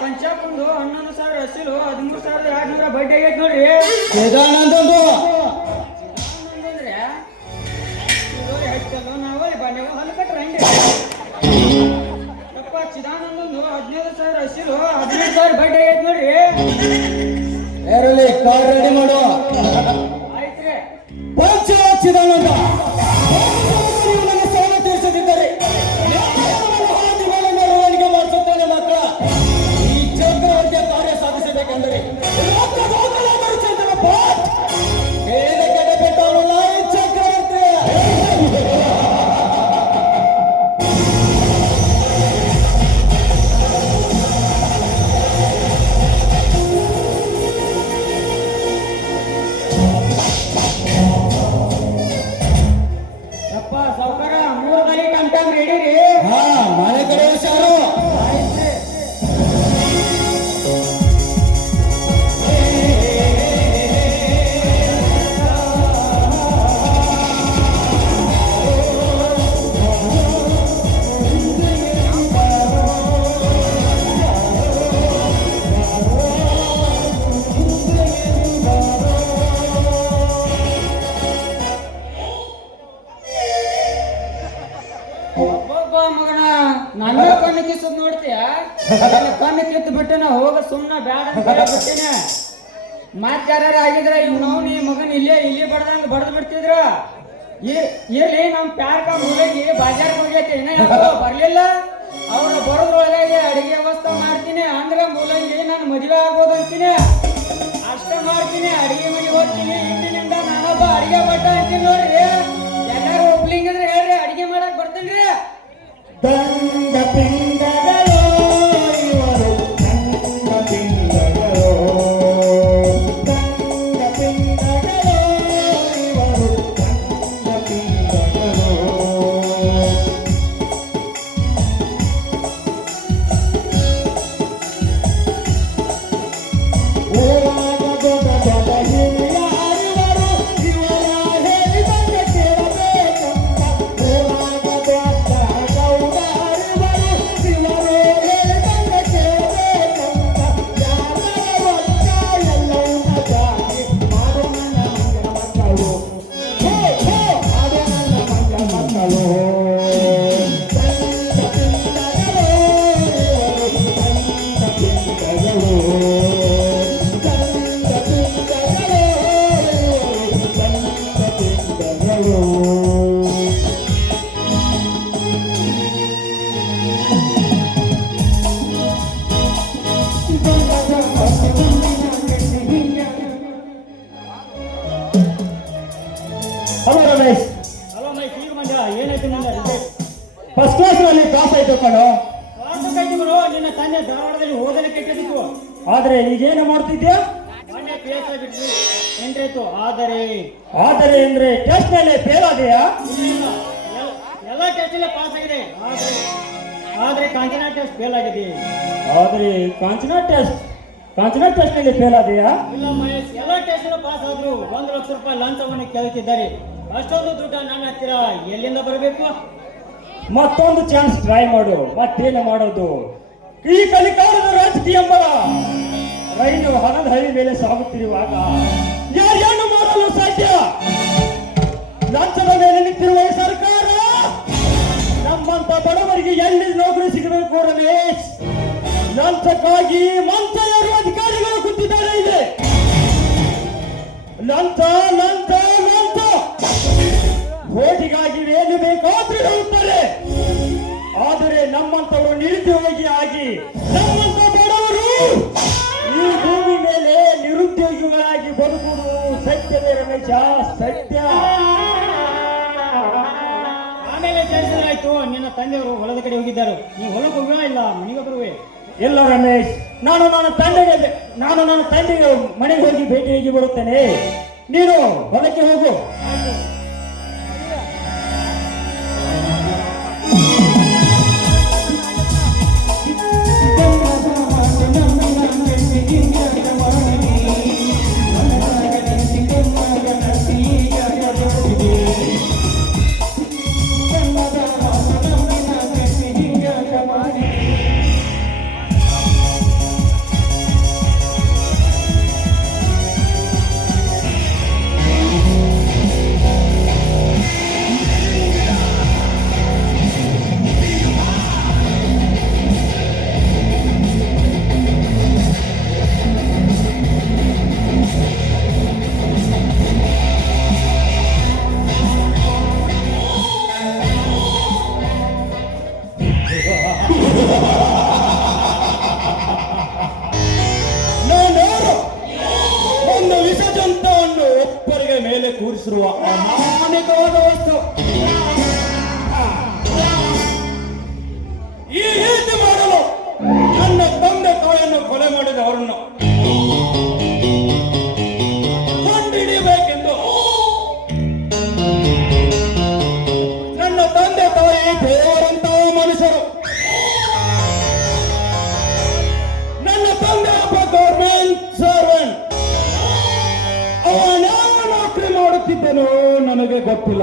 ಪಂಚಾಪಂದು 11,000 ಅಸಿಲು 13,200 ಬಡ್ಡಿ ಆಗೈತೆ ನೋಡ್ರಿ. ಚಿದಾನಂದಂದು ಅಂದ್ರೆ ಹೆಚ್ಚಲ್ಲ ನಾವು ಬಂದೇವು ಹಲ್ಲು ಕಟ್ರ ಹಂಗೆ ಯಪ್ಪ. ಚಿದಾನಂದೊಂದು 15,000 ಅಸಿಲು 15,000 ಬಡ್ಡಿ ಆಗೈತೆ ನೋಡ್ರಿ. ಏರಲ್ಲಿ ಕಾರ್ಡ್ ರೆಡಿ ಮಾಡು. ಆಯ್ತ್ರಿ. ಪಂಚ ಚಿದಾನಂದ ನೀವು ನನ್ನ ಸಾಲ ತೀರಿಸದಿದ್ದರೆ ಮೆರವಣಿಗೆ ಮಾಡಿಸುತ್ತೇನೆ ಮಕ್ಕಳ. ಈ ಚಕ್ರವರ್ತಿಯ ಕಾರ್ಯ ಸಾಧಿಸಬೇಕೆಂದರೆ ಬೇರೆ ಬೆಟ್ಟವನಲ್ಲ ಈ ಚಕ್ರವರ್ತಿ. ಯಪ್ಪ ಸಾವುಕಾರ 3 ಗಲಿ ಟಮ್ ರೆಡಿ ರೀ. ಹಾ, ಮನೆ ಕಡೆ ಹುಷಾರು. ಆಯ್ತ್ರಿ. ಒಬ್ಬ ಮಗನ ನನ್ನ ಕಣ್ಣು ಕಿಸದ್ ನೋಡ್ತೀಯ? ಕಣ್ಣು ಕಿತ್ತು ಬಿಟ್ಟು ನಾ ಹೋಗ ಸುಮ್ಮನೆ ಬ್ಯಾಡ ಅಂತ ಹೇಳ್ಬಿಟ್ಟೇನೆ. ಮತ್ ಯಾರು ಆಗಿದ್ರೆ ಇವ್ನವ್ ನೀ ಮಗನ್ ಇಲ್ಲಿ ಬಡ್ದಂಗ ಬಡ್ದು ಬಿಡ್ತಿದ್ರ. ಇರ್ಲಿ ನಮ್ ಪ್ಯಾರ್ಕ ಮೂಲಗಿ ಬಾಜಾರ್ ಹೋಗೈತಿ ಇನ್ನ ಯಾಕೋ ಬರ್ಲಿಲ್ಲ. ಅವ್ರು ಬರೋದ್ರೊಳಗೆ ಅಡಿಗೆ ವ್ಯವಸ್ಥೆ ಮಾಡ್ತೀನಿ ಅಂದ್ರ ಮೂಲಂಗಿ ನಾನು ಮದುವೆ ಆಗ್ಬೋದು ಅಂತೀನಿ. ಅಷ್ಟ ಮಾಡ್ತೀನಿ, ಅಡಿಗೆ ಮನೆಗೆ ಹೋಗ್ತೀನಿ. ಇಂದಿನಿಂದ ನಾನೊಬ್ಬ ಅಡಿಗೆ ಭಟ್ಟ ಅಂತೀನಿ ನೋಡ್ರಿ. ಎಲ್ಲಾರು ಒಬ್ಲಿಂಗಂದ್ರೆ ಹೇಳ್ರಿ, ಅಡಿಗೆ ಮಾಡಕ್ ಬರ್ತೀನಿ. ದಂಡ ಪಿಂಡಗಳು ಇವರು, ದಂಡ ಪಿಂಡಗಳು, ದಂಡ ಪಿಂಡಗಳು ಇವರು, ದಂಡ ಪಿಂಡಗಳು. ಊರಾಗ ದೊಡ್ಡ ದೊಡ್ಡ ಹಿರಿಯರಿವರು, ಇವರ ಹೇಳಿದಂತೆ ಕೇಳಬೇಕಂತ. ಊರಾಗ ದೊಡ್ಡ ಗೌಡರಿವರು, ಇವರು ಹೇಳಿದಂತೆ ಕೇಳಬೇಕಂತ. ಯಾರ ಒಟ್ಟ ಎಲ್ಲವನ್ನ ಜಾತಿ ಮಾಡು ನನ್ನ ಮಂಗನ ಮಕ್ಕಳು. ಹೋ, ಹೋ, ಮಾಡು ನನ್ನ ಮಂಗನ ಮಕ್ಕಳು. ದಂಡ ಪಿಂಡಗಳು ಇವರು, ದಂಡ ಪಿಂಡಗಳು. ಹಲೋ ರಮೇಶ್. ಹಲೋ ಮೈ ಈಗ ಮಂಜ ಏನಾಯ್ತು ನಿಂದ ರಿಸಲ್ಟ್? ಫಸ್ಟ್ ಕ್ಲಾಸ್ ನಲ್ಲಿ ಪಾಸ್ ಆಯ್ತು ಕಣೋ. ಕ್ಲಾಸ್ ಕೈತಿ ಗುರು. ನಿನ್ನ ತಂದೆ ಧಾರವಾಡದಲ್ಲಿ ಓದನೆ ಕೆಟ್ಟಿದ್ದು. ಆದ್ರೆ ಈಗೇನು ಮಾಡ್ತಿದ್ಯಾ? ಮೊನ್ನೆ PS ಆಗಿಬಿಟ್ರಿ, ಎಂಟ್ರಾಯ್ತು. ಆದರೆ ಅಂದ್ರೆ ಟೆಸ್ಟ್ ನಲ್ಲಿ ಫೇಲ್ ಆದೆಯಾ? ಇಲ್ಲ, ಎಲ್ಲ ಟೆಸ್ಟಲ್ಲೇ ಪಾಸ್ ಆಗಿದೆ. ಆದ್ರೆ ಕಾಂಚನ ಟೆಸ್ಟ್ ಫೇಲ್ ಆಗಿದೆ. ಆದ್ರೆ ಕಾಂಚನಾ ಟೆಸ್ಟ್ ನಲ್ಲಿ ಫೇಲ್ ಆದೆಯಾ? ಇಲ್ಲ ಮಹೇಶ್, ಎಲ್ಲ ಟೆಸ್ಟ್ ಪಾಸ್ ಆದ್ರು 1 ಲಕ್ಷ ರೂಪಾಯಿ ಲಂಚವನ್ನು ಕೇಳುತ್ತಿದ್ದಾರೆ. ಅಷ್ಟೊಂದು ದುಡ್ಡು ನನ್ನ ಹತ್ತಿರ ಎಲ್ಲಿಂದ ಬರಬೇಕು? ಮತ್ತೊಂದು ಚಾನ್ಸ್ ಟ್ರೈ ಮಾಡು. ಮತ್ತೇನು ಮಾಡೋದು? ಈ ಕಲಿಕಾಲದ ರಾಜಕೀಯ ಎಂಬ ರೈಲು ಹಣದ ಹಳಿ ಮೇಲೆ ಸಾಗುತ್ತಿರುವಾಗ ಯಾರ್ಯಾರು ಮಾಡಲು ಸಾಧ್ಯ? ಲಂಚದ ಮೇಲೆ ನಿಂತಿರುವ ಈ ಸರ್ಕಾರ ನಮ್ಮಂತ ಬಡವರಿಗೆ ಎಲ್ಲಿ ನೌಕರಿ ಸಿಗಬೇಕು ರಮೇಶ್? ಲಂಚಕ್ಕಾಗಿ ಮಂಚ ಏರುವ ಅಧಿಕಾರಿಗಳು ಕೂತಿದ್ದಾರೆ. ಇದೆ ಲಂಚ ಲಂಚ ಲಂಚ. ಓಟಿಗಾಗಿ ಏನು ಬೇಕಾದ್ರೂ ಹೇಳುತ್ತಾರೆ. ಆದರೆ ನಮ್ಮಂತವರು ನಿರುದ್ಯೋಗಿ ಆಗಿ ನಮ್ಮಂತ ಬಡವರು ಈ ಭೂಮಿ ಮೇಲೆ ನಿರುದ್ಯೋಗಿಗಳಾಗಿ ಬದುಕುವುದು ಸತ್ಯವೇ ರಮೇಶ, ಸತ್ಯ. ಆಮೇಲೆ ಆಯ್ತು, ನಿನ್ನ ತಂದೆಯವರು ಹೊಲದ ಕಡೆ ಹೋಗಿದ್ದಾರೆ. ನೀವು ಹೊಲಕ್ಕೆ ಹೋಗುವ ಇಲ್ಲ ಮನೆಗೆ ಬರುವೆ? ಇಲ್ಲ ರಮೇಶ್, ನಾನು ನನ್ನ ತಂದೆಗೆ ಮನೆಗೆ ಹೋಗಿ ಭೇಟಿಯಾಗಿ ಬರುತ್ತೇನೆ. ನೀನು ಹೊಲಕ್ಕೆ ಹೋಗು. ಒಂದು ವಿಷಜಂತವನ್ನು ಒಬ್ಬರಿಗೆ ಮೇಲೆ ಕೂರಿಸಿರುವ ಅಮಾನಿಕವಾದ ವಸ್ತು. ಈ ರೀತಿ ಮಾಡಲು ನನ್ನ ತಂದೆ ತಾಯಿಯನ್ನು ಕೊಲೆ ಮಾಡಿದವರನ್ನು ಕಂಡುಹಿಡಿಯಬೇಕೆಂದು ನನ್ನ ತಂದೆ ತಾಯಿ ದೇವರಂತಹ ಮನುಷ್ಯರು. ನನ್ನ ತಂದೆ ಒಬ್ಬ ಗೌರ್ಮೆಂಟ್ ಸರ್ವೆಂಟ್. ಅವನ್ಯಾವ ನೌಕರಿ ಮಾಡುತ್ತಿದ್ದನೋ ನನಗೆ ಗೊತ್ತಿಲ್ಲ.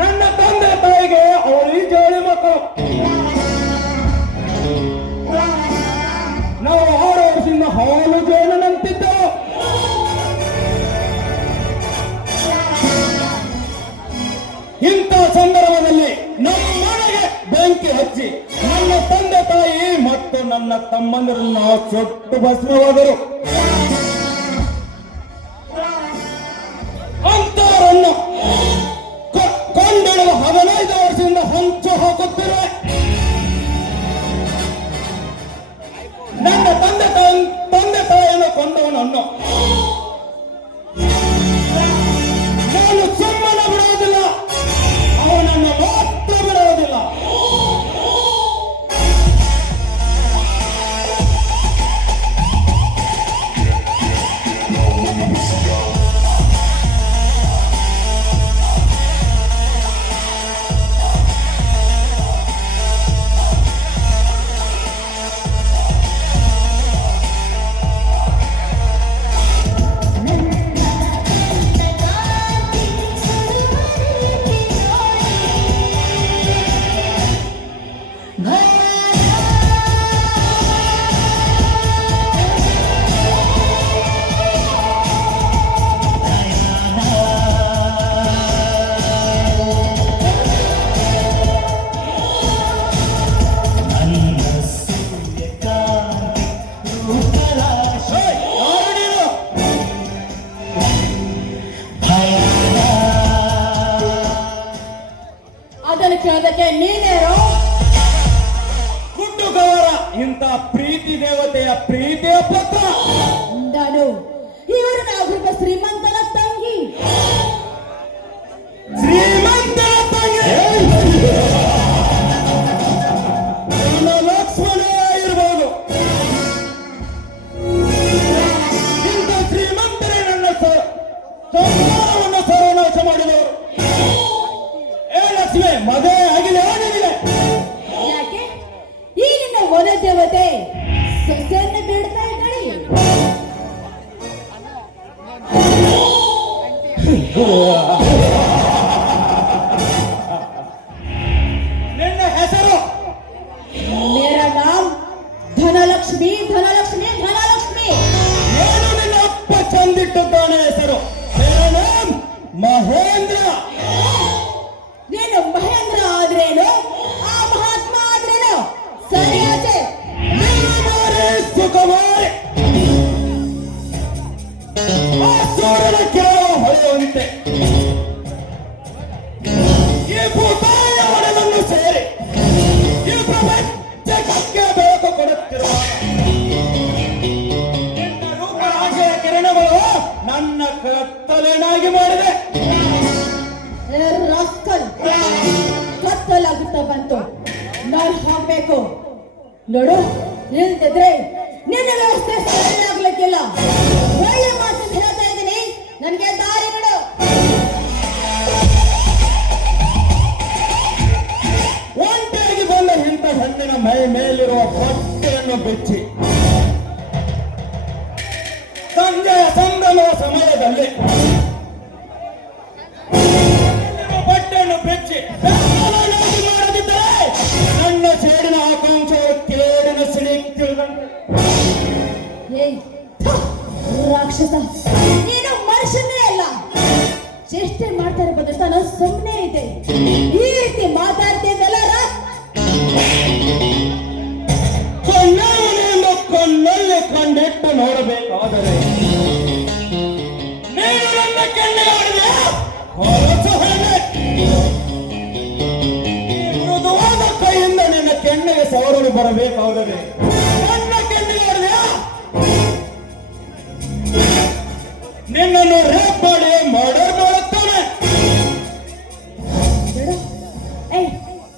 ನನ್ನ ತಂದೆ ತಾಯಿಗೆ ಅವಳಿ ಜೋಳಿ ಮಕ್ಕಳು. ನಾವು 6 ವರ್ಷದಿಂದ ಹಾಲು ಜೇನಂತಿದ್ದೆವು. ಇಂಥ ಸಂದರ್ಭದಲ್ಲಿ ನಮ್ಮ ಮನೆಗೆ ಬೆಂಕಿ ಹಚ್ಚಿ ನನ್ನ ತಂದೆ ತಾಯಿ ಮತ್ತು ನನ್ನ ತಮ್ಮಂದಿರನ್ನು ಸುಟ್ಟು ಭಸ್ಮವಾದರು. ಅಂತವರನ್ನು ಕೊಂಡಿಡುವ 15 ವರ್ಷದಿಂದ ಹೊಂಚು ಹಾಕುತ್ತಿರುವೆ. ನನ್ನ ತಂದೆ ತಾಯಿಯನ್ನು ಕೊಂದವನನ್ನು ನಾನು ಸುಮ್ಮನೆ ಬಿಡುವುದಿಲ್ಲ, ಅವನನ್ನು ಮಾತ್ರ ಬಿಡುವುದಿಲ್ಲ. ಅದನ್ನು ಕೇಳೋದಕ್ಕೆ ನೀನೇರೋ? ಗುಡ್ಡುಗವರ ಇಂಥ ಪ್ರೀತಿ ದೇವತೆಯ ಪ್ರೀತಿಯ ಪತ್ರ. ನಾನು ಇವರು ನಾವೊಬ್ಬ ಶ್ರೀಮಂತನ ತಂಗಿ. ಶ್ರೀಮಂತನ ತಂಗಿ ನನ್ನ ಲಕ್ಷ್ಮಣ ಇರಬಹುದು. ಇಂಥ ಶ್ರೀಮಂತರೇ ನನ್ನ ಸಂಸಾರವನ್ನು ಸರ್ವನಾಶ ಮಾಡಿದವರು. ಲಕ್ಷ್ಮಿ ಮದುವೆ ಆಗಿದೆ ನಿನಗೆ? ಯಾಕೆ ಈ ನಿನ್ನ ಒಲೆ ದೇವತೆ ಸೊಸೆಯನ್ನು ಬಿಡ್ತಾ ಇದ್ದಾಳೆ? ನಿನ್ನ ಹೆಸರು? ಮೇರಾ ನಾಮ್ ಧನಲಕ್ಷ್ಮಿ, ಧನಲಕ್ಷ್ಮಿ, ಧನಲಕ್ಷ್ಮಿ. ಏನು ನಿನ್ನ ಅಪ್ಪ ಚಂದಿಟ್ಟಿದ್ದಾನೆ ಹೆಸರು? ಮೇರಾ ನಾಮ್ ಮಹೇಂದ್ರ. ನೀನು ಮಹೇಂದ್ರ ಆದ್ರೇನು, ಆ ಮಹಾತ್ಮ ಆದ್ರೇನು? ಸರಿಯಾಚೆ ಸುಕುಮಾರಿ ಕತ್ತಲಾಗುತ್ತಾ ಬಂತು, ನಾನು ಹೋಗ್ಬೇಕು. ನೋಡು, ನಿಲ್ದಿದ್ರೆ ನಿನ್ನ ವ್ಯವಸ್ಥೆ ಸರಿಯಾಗ್ಲಿಕ್ಕಿಲ್ಲ. ಒಳ್ಳೆ ಮಾತು ಹೇಳ್ತಾ ಇದ್ದೀನಿ, ನನಗೆ ದಾರಿ ಬಿಡು. ಒಂಟಿಯಾಗಿ ಬಂದ ಇಂಥ ಹೆಣ್ಣಿನ ಮೈ ಮೇಲಿರುವ ಬಟ್ಟೆಯನ್ನು ಬೆಚ್ಚಿ ಸಂಜೆಯ ಸಂಭ್ರಮದ ಸಮಯದಲ್ಲಿ ಬಟ್ಟೆಯನ್ನು ಬೆಚ್ಚಿ ಬೆಚ್ಚಲಾಗಿ ಮಾಡದಿದ್ದರೆ ನನ್ನ ಸೇಡಿನ ಆಕಾಂಕ್ಷವು ಕೇಡಿನ ಸಿಡಿ ತಿಳಿದಂತೆ. ಏಯ್, ಥು, ರಾಕ್ಷಸ, ನೀನು ಮನುಷ್ಯನೇ ಅಲ್ಲ. ಚೇಷ್ಟೆ ಮಾಡ್ತಾ ಇರಬಹುದು, ನಾನು ಸುಮ್ಮನೆ ಇದೆ. ಈ ರೀತಿ ಮಾತಾಡ್ತಿದ್ದಲ್ಲ, ಕಣ್ಣವನೆಂದು ಕಣ್ಣಲ್ಲಿ ಕಂಡಿಟ್ಟು ನೋಡಬೇಕಾದರೆ ನೀನು ನನ್ನ ಕೆನ್ನೆಗಾಡಿದೆಯಾ? ಹೊರಸು ಹೆಣ್ಣೆ, ಮೃದುವಾದ ಕೈಯಿಂದ ನಿನ್ನ ಕೆನ್ನೆಗೆ ಸವರಲು ಬರಬೇಕಾದರೆ ನನ್ನ ಕೆನ್ನೆಗಾಡಿದೆಯಾ? ನಿನ್ನನ್ನು ರೇಪ್ ಮಾಡಿ ಮರ್ಡರ್ ಮಾಡುತ್ತಾನೆ. ಬೇಡ. ಏಯ್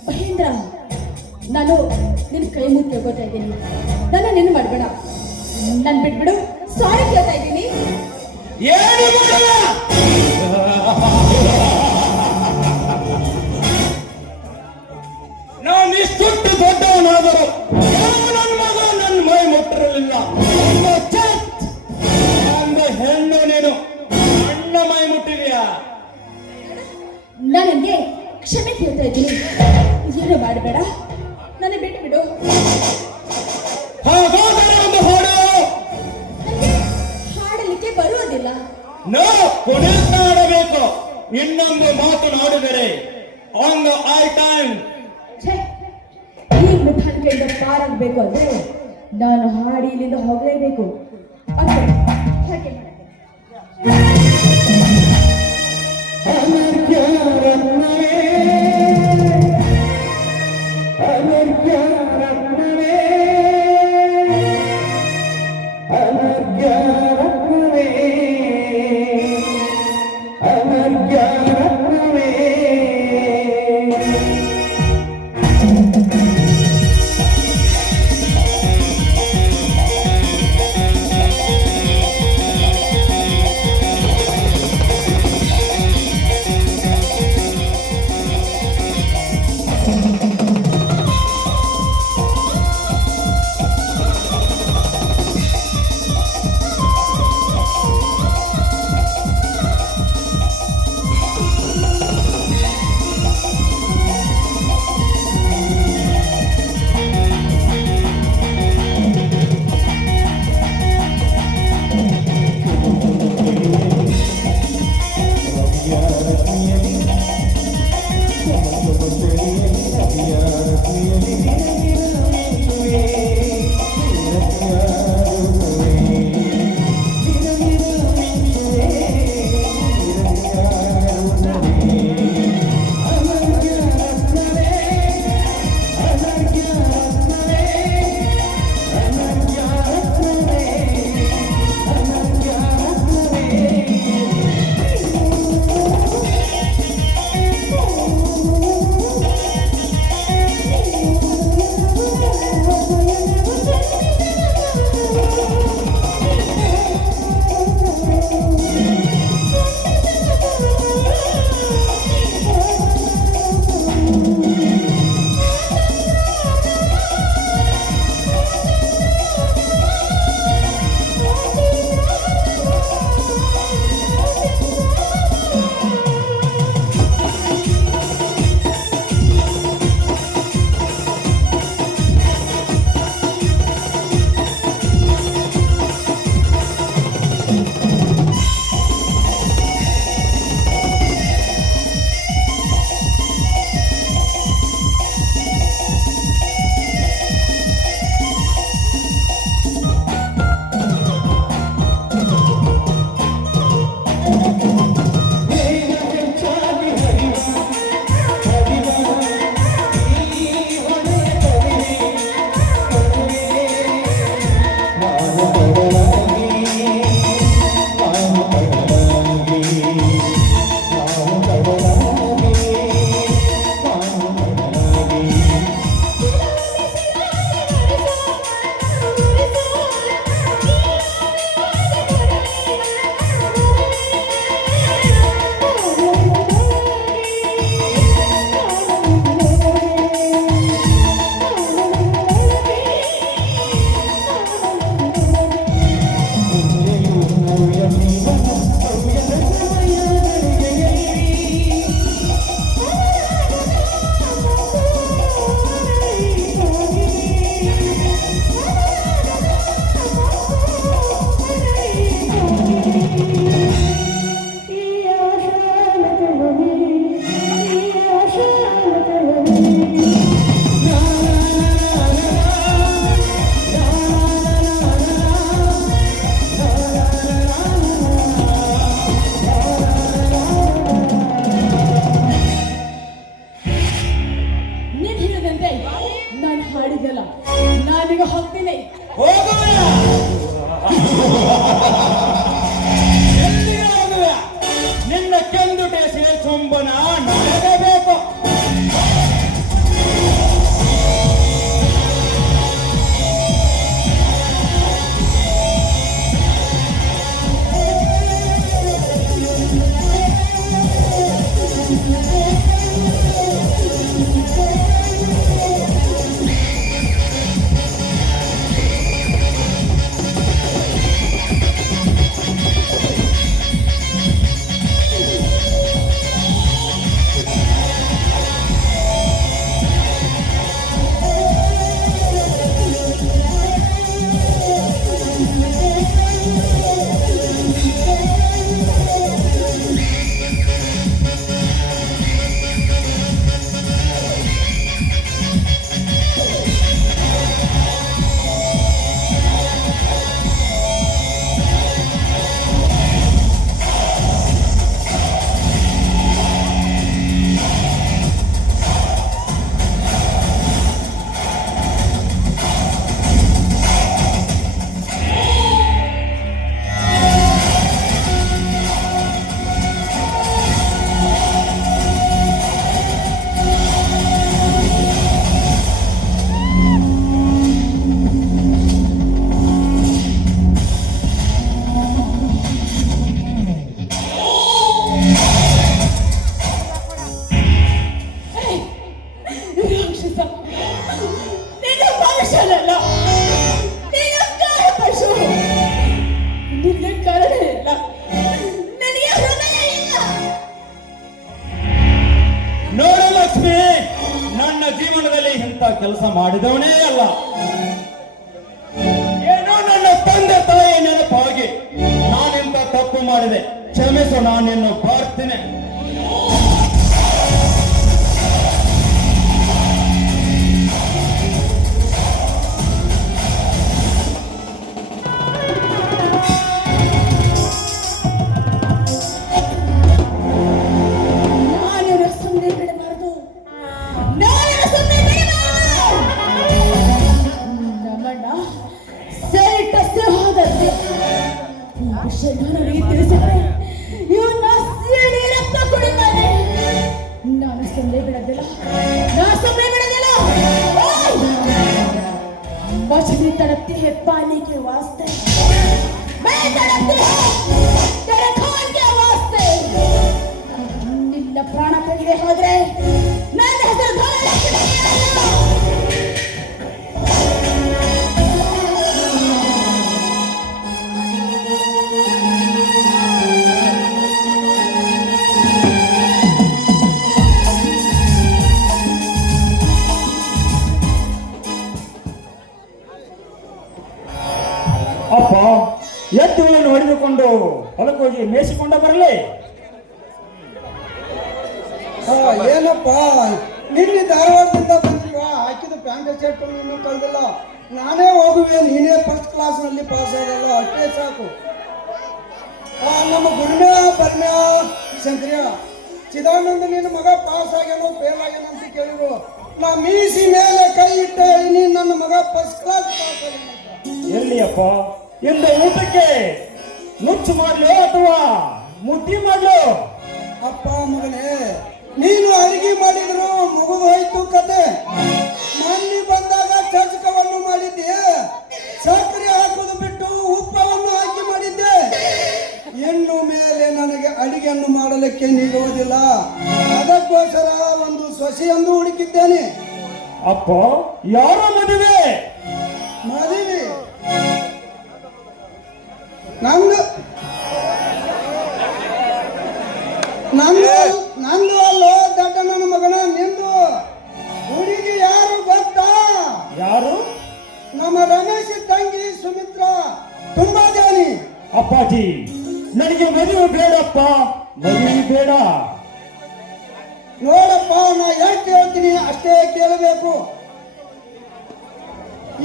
ಮಹೇಂದ್ರ, ನಾನು ನಿನ್ ಕೈ ಮುಗಿ ಕೇಳ್ಕೊತಾ ಇದ್ದೀನಿ. ನನ್ನ ನಿನ್ನ ಮಾಡಬೇಡ, ನನ್ ಬಿಟ್ಬಿಡು. ಸಾರಿ ಕೇಳ್ತಾ ಇದ್ದೀನಿ. ಏನು ಮಾಡಲ್ಲ? ನಾನು ಇಷ್ಟೊಟ್ಟು ದೊಡ್ಡವನಾದರೂ ಯಾವ ನನ್ನ ಮಗ ನನ್ನ ಮೈ ಮುಟ್ಟಿರಲಿಲ್ಲ. ಒಂದು ಹೆಣ್ಣು ನೀನು ಅಣ್ಣ ಮೈ ಮುಟ್ಟಿದೆಯಾ? ನಾನು ನಿನ್ಗೆ ಕ್ಷಮೆ ಕೇಳ್ತಾ ಇದ್ದೀನಿ. ಏನು ಮಾಡಬೇಡ, ನನ್ನ ಬಿಟ್ಬಿಡು. ಹಾಗಾದರೆ ಒಂದು ಹಾಡು. ನನಗೆ ಹಾಡಲಿಕ್ಕೆ ಬರುವುದಿಲ್ಲ. ನೋ, ಕುಣಿತಾಡಬೇಕು. ಇನ್ನೊಂದು ಮಾತನಾಡಿದರೆ ಆನ್ ದ ಐ ಟೈಮ್. ಛೇ, ಈ ಮುಖಾಂತರ ಪಾರಾಗಬೇಕು ಅಂದ್ರೆ ನಾನು ಹಾಡಿ ಇಲ್ಲಿಂದ ಹೋಗಲೇಬೇಕು. ಹಾಗೆ ಮಾಡಬೇಕು. ಎಂದು ಟೇಸಿ ಚುಂಬನ ನಡೆಯಬೇಕು. ನೋಡು ಲಕ್ಷ್ಮಿ, ನನ್ನ ಜೀವನದಲ್ಲಿ ಇಂಥ ಕೆಲಸ ಮಾಡಿದವನೇ ಅಲ್ಲ. ಏನೋ ನನ್ನ ತಂದೆ ತಾಯಿ ನೆನಪಾಗಿ ನಾನಿಂತ ತಪ್ಪು ಮಾಡಿದೆ, ಕ್ಷಮಿಸು, ನಾನಿನ್ನು ಬರ್ತೀನಿ. मछली तड़पती है पानी के वास्ते, मैं तड़पती हूँ तेरे खून के वास्ते. निನ್ನ ಪ್ರಾಣ ತೆಗೆದೆ ಹೋದ್ರೆ ನನ್ನ ಹೆಸರು ಧನಲಕ್ಷ್ಮಿ ಅಲ್ಲ. ಅಪ್ಪ, ಎತ್ತುಗಳನ್ನು ಹೊಡೆದುಕೊಂಡು ಹೊಲಕ್ಕೆ ಹೋಗಿ ಮೇಯಿಸಿಕೊಂಡ ಬರಲಿ. ಏನಪ್ಪ ನಿನ್ನೆ ಧಾರವಾಡದಿಂದ ಬಂದಿಲ್ವಾ? ಹಾಕಿದ ಪ್ಯಾಂಟ್ ಶರ್ಟ್ ಇನ್ನೂ ಕಳೆದಿಲ್ಲ. ನಾನೇ ಹೋಗುವೆ, ನೀನೇ ಫಸ್ಟ್ ಕ್ಲಾಸ್ನಲ್ಲಿ ಪಾಸ್ ಆಗಲ್ಲ, ಅಷ್ಟೇ ಸಾಕು. ನಮ್ಮ ಗುರುಮ್ಯಾ ಬರ್ಮ್ಯಾ ಶಂಕರ್ಯ ಚಿದಾನಂದ ನಿನ್ನ ಮಗ ಪಾಸ್ ಆಗ್ಯಾನೋ ಫೇಲ್ ಆಗ್ಯಾನ ಅಂತ ಕೇಳಿದ್ರು. ನಾ ಮೀಸಿ ಮೇಲೆ ಕೈ ಇಟ್ಟೆ, ನೀನು ನನ್ನ ಮಗ ಫಸ್ಟ್ ಕ್ಲಾಸ್ ಪಾಸ್ ಆಗ್ಯಾನ. ಎಲ್ಲಿಯಪ್ಪ, ಇಂದ ಊಟಕ್ಕೆ ನುಚ್ಚು ಮಾಡ್ಲು ಅಥವಾ ಮುದ್ದಿ ಮಾಡ್ಲು? ಅಪ್ಪ ಮಗನೇ, ನೀನು ಅಡಿಗೆ ಮಾಡಿದ್ರು ಮುಗಿದು ಹೋಯ್ತು ಕತೆ. ಮೊನ್ನೆ ಬಂದಾಗ ಚರ್ಚಕವನ್ನು ಮಾಡಿದ್ದೆ, ಸಕ್ಕರೆ ಹಾಕೋದು ಬಿಟ್ಟು ಉಪ್ಪವನ್ನು ಹಾಕಿ ಮಾಡಿದ್ದೆ. ಇನ್ನು ಮೇಲೆ ನನಗೆ ಅಡಿಗೆಯನ್ನು ಮಾಡಲಿಕ್ಕೆ ನೀಡುವುದಿಲ್ಲ. ಅದಕ್ಕೋಸ್ಕರ ಒಂದು ಸೊಸೆಯನ್ನು ಹುಡುಕಿದ್ದೇನೆ. ಅಪ್ಪ, ಯಾರ ಮದುವೆ? ಮದುವೆ ನಂದು ನಂದು ಅಲ್ಲೋ ದಡ್ಡ ನನ್ನ ಮಗನ, ನಿಂದು. ಹುಡುಗಿ ಯಾರು ಗೊತ್ತಾ? ಯಾರು? ನಮ್ಮ ರಮೇಶ್ ತಂಗಿ ಸುಮಿತ್ರ, ತುಂಬಾ ಜಾನಿ. ಅಪ್ಪಾಜಿ, ನನಗೆ ಮದುವೆ ಬೇಡಪ್ಪ, ಮದುವೆ ಬೇಡ. ನೋಡಪ್ಪ, ನಾ ಎಷ್ಟು ಹೇಳ್ತೀನಿ ಅಷ್ಟೇ ಕೇಳಬೇಕು.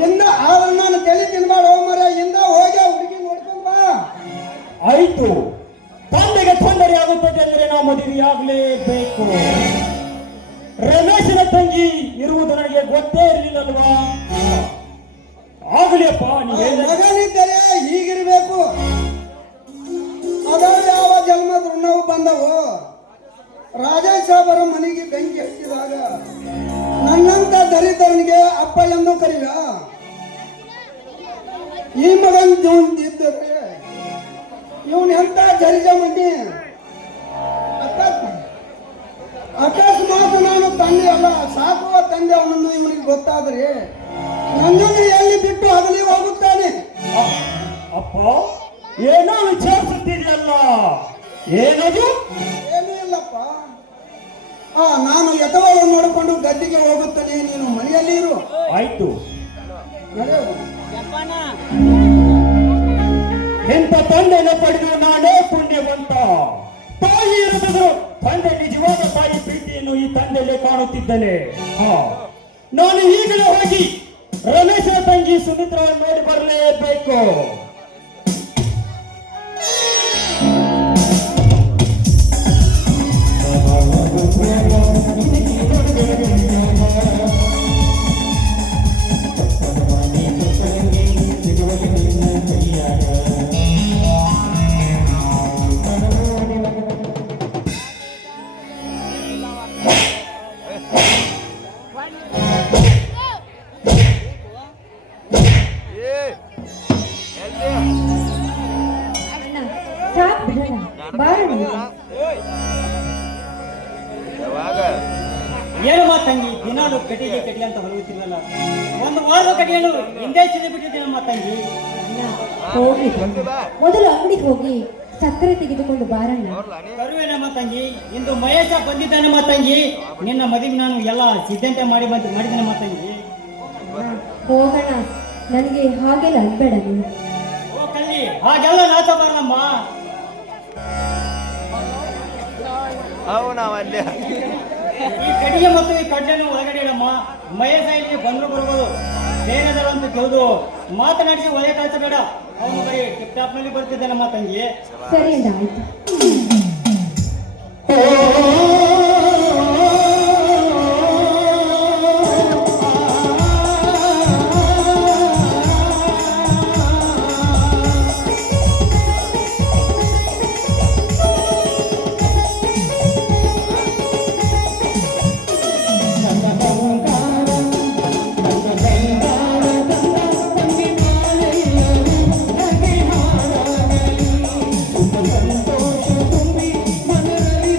ಇಂದ ಆದ್ರೆ ನಾನು ತಲೆ ತಿನ್ಬಾಡ ಮರ, ಇಂದ ಹೋಗಿ ಹುಡುಗಿ ನೋಡ್ಕೊಂಡ್ ಬಾ. ಆಯ್ತು, ತಂದೆಗೆ ತೊಂದರೆ ಆಗುತ್ತದೆ ಅಂದ್ರೆ ನಾವು ಮದುವೆಯಾಗಲೇಬೇಕು. ರಮೇಶನ ತಂಗಿ ಇರುವುದು ನನಗೆ ಗೊತ್ತೇ ಇರಲಿಲ್ಲಲ್ವಾ? ಆಗಲಿ ಅಪ್ಪ, ಮಗನಿದ್ದರೆ ಹೀಗಿರ್ಬೇಕು. ಅದ ಯಾವ ಜನ್ಮದ ಋಣವು ಬಂದವು. ರಾಜೇಶ್ ಸಾಬರ ಮನೆಗೆ ಬೆಂಕಿ ಹಚ್ಚಿದಾಗ ನನ್ನಂತ ದರಿದ್ರನಿಗೆ ಅಪ್ಪ ಎಂದು ಕರೀಲ. ಈ ಮಗನ್ ಇದ್ದರೆ ಇವನ್ ಎಂತ ಜರಿಜ ಮಂದಿ. ಅಕಸ್ಮಾತ್ ನಾನು ತಂದೆ ಅಲ್ಲ, ಸಾಕುವ ತಂದೆ ಅವನನ್ನು ಇವನಿಗೆ ಗೊತ್ತಾದ್ರೆ ನನ್ನನ್ನು ಎಲ್ಲಿ ಬಿಟ್ಟು ಹಗಲಿ ಹೋಗುತ್ತಾನೆ. ಅಪ್ಪ ಏನೋ ವಿಚಾರಿಸುತ್ತಿದೆಯಲ್ಲ, ಏನದು? ಏನೂ ಇಲ್ಲಪ್ಪ. ನಾನು ಎತ್ತವನ್ನು ನೋಡಿಕೊಂಡು ಗದ್ದಿಗೆ ಹೋಗುತ್ತೇನೆ, ನೀನು ಮನೆಯಲ್ಲಿ ಇರು. ಆಯ್ತು. ನಡೆಯು. ಎಂತ ತಂದೆನ ಪಡೆದು ನಾನೇ ಪುಣ್ಯವಂತ. ತಾಯಿ ಇರುತ್ತಿದ್ರು ತಂದೆ ನಿಜವಾದ ತಾಯಿ ಪ್ರೀತಿಯನ್ನು ಈ ತಂದೆಯಲ್ಲೇ ಕಾಣುತ್ತಿದ್ದೇನೆ. ನಾನು ಈಗಲೇ ಹೋಗಿ ರಮೇಶನ ತಂಗಿ ಸುಮಿತ್ರ ನೋಡಿ ಬರಲೇಬೇಕು. ಅಣ್ಣ ಸಾಕ್ ಬಿಡೋಣ, ಬಾರಣ್ಣ. ಏನಮ್ಮ ತಂಗಿ ದಿನಾಲು ಕಟಿಗೆ ಕಟಿ ಅಂತ ಹೊರಗುತ್ತಿಲ್ಲಲ್ಲ, ಒಂದು ವಾರದ ಕಟಿಯನ್ನು ಹಿಂದೆ ಸಿದ್ಧ ಬಿಟ್ಟಿದ್ದೇನಮ್ಮ ತಂಗಿ. ಹೋಗಿ ಮೊದಲು ಅಂಗಡಿಗೆ ಹೋಗಿ ಸಕ್ಕರೆ ತೆಗೆದುಕೊಂಡು ಬಾರಣ್ಣ. ಬರುವೇನಮ್ಮ ತಂಗಿ, ಇಂದು ಮಹೇಶ ಬಂದಿದ್ದಾನಮ್ಮ ತಂಗಿ. ನಿನ್ನ ಮದುವೆ ನಾನು ಎಲ್ಲ ಸಿದ್ಧತೆ ಮಾಡಿದ್ದೇನಮ್ಮ ತಂಗಿ. ಹೋಗೋಣ, ನನಗೆ ಹಾಗೆಲ್ಲ ಅನ್ಬೇಡ ನೀನು. ಓ ಕಳ್ಳಿ, ಹಾಗೆಲ್ಲ ನಾಚ ಬರಲಮ್ಮ. ಈ ಕಡಿಗೆ ಮತ್ತು ಈ ಕಡ್ಲೆಯನ್ನು ಒಳಗಡೆ ಇಡಮ್ಮ. ಮಹೇಶ ಇಲ್ಲಿ ಬಂದ್ರು ಬರ್ಬೋದು, ಬೇರೆದಲ್ಲ ಅಂತ ತಿಳಿದು ಮಾತನಾಡಿಸಿ ಒಳ್ಳೆ ಕಳಿಸಬೇಡ. ಅವನು ಬರೀ ಟಿಪ್ ಟಾಪ್ ನಲ್ಲಿ ಬರ್ತಿದ್ದಾನಮ್ಮ ತಂಗಿ. ಸರಿ ಅಣ್ಣ, ಆಯ್ತು. ಸಂತೋಷ ತುಂಬಿ ಮನದಲ್ಲಿ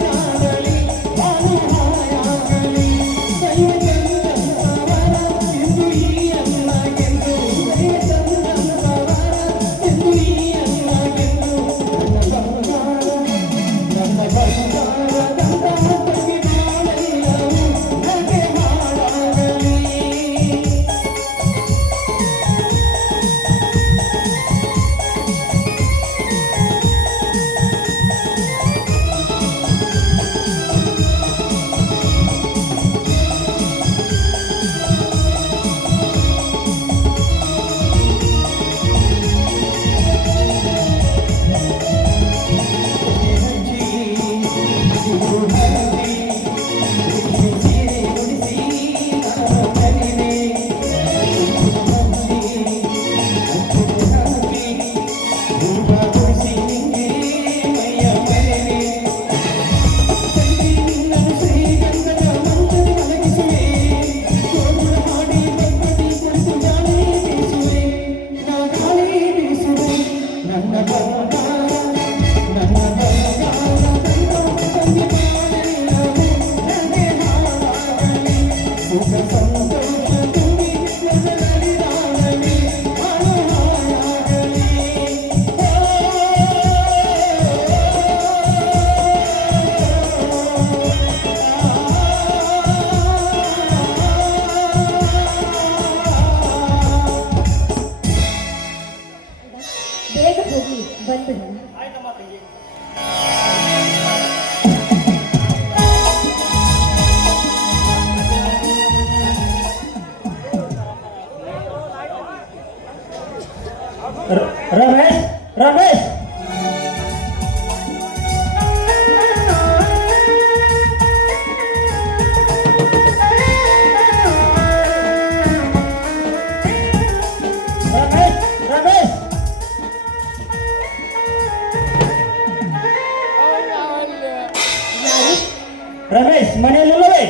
ರಮೇಶ್ ಮನೆಯಲ್ಲಿಲ್ಲವೇ?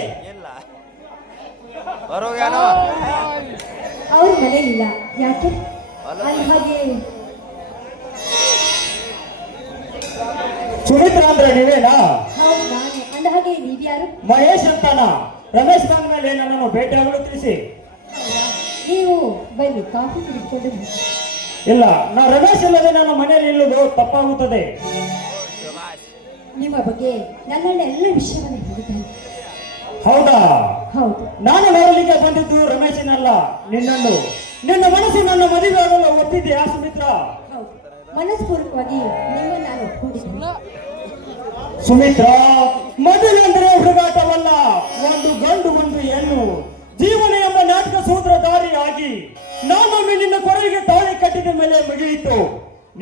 ಬರೋಗ್ಯಾನೋ ಅವ್ರ ಮನೆಯಿಲ್ಲ. ಯಾಕೆ? ಹಾಗೆ ಸುಮಿತ್ರ ಅಂದ್ರೆ ನೀವೇನಾ? ಹೌದು ನಾನೇ. ಅಂದ ಹಾಗೆ ನೀವ್ಯಾರು? ಮಹೇಶ್ ಅಂತಾನ. ರಮೇಶ್ ಬಂದ ಮೇಲೆ ನನ್ನನ್ನು ಭೇಟಿಯಾಗಲು ತಿಳಿಸಿ. ನೀವು ಬನ್ನಿ, ಕಾಫಿ ಕುಡಿದುಕೊಂಡು ಹೋಗಿ. ಇಲ್ಲ, ನಾ ರಮೇಶ್ ಇಲ್ಲದೆ ನನ್ನ ಮನೆಯಲ್ಲಿ ಇಲ್ಲದು ತಪ್ಪಾಗುತ್ತದೆ. ನಿಮ್ಮ ಬಗ್ಗೆ ನನ್ನಣ್ಣ ಎಲ್ಲ ವಿಷಯವನ್ನು ಹೇಳಿದ್ದಾನೆ. ಹೌದಾ? ಹೌದು. ನಾನು ನೋಡಲಿಕ್ಕೆ ಬಂದಿದ್ದು ರಮೇಶನಲ್ಲ, ನಿನ್ನನ್ನು. ನಿನ್ನ ಮನಸ್ಸು ನನ್ನ ಮದುವೆ ಆಗಲು ಒಪ್ಪಿದೆಯಾ ಸುಮಿತ್ರ? ಹೌದು, ಮನಸ್ಪೂರ್ವಕವಾಗಿ ನಿಮ್ಮನ್ನು ನಾನು ಒಪ್ಪಿಕೊಂಡಿದ್ದೇನೆ. ಸುಮಿತ್ರ, ಮದುವೆ ಅಂದ್ರೆ ಹುಡುಗಾಟವಲ್ಲ, ಒಂದು ಗಂಡು ಒಂದು ಹೆಣ್ಣು, ಜೀವನ ಎಂಬ ನಾಟಕ ಸೂತ್ರಧಾರಿಯಾಗಿ ನಾನೊಮ್ಮೆ ನಿನ್ನ ಕೊರಳಿಗೆ ತಾಳಿ ಕಟ್ಟಿದ ಮೇಲೆ ಮುಗಿಯಿತು.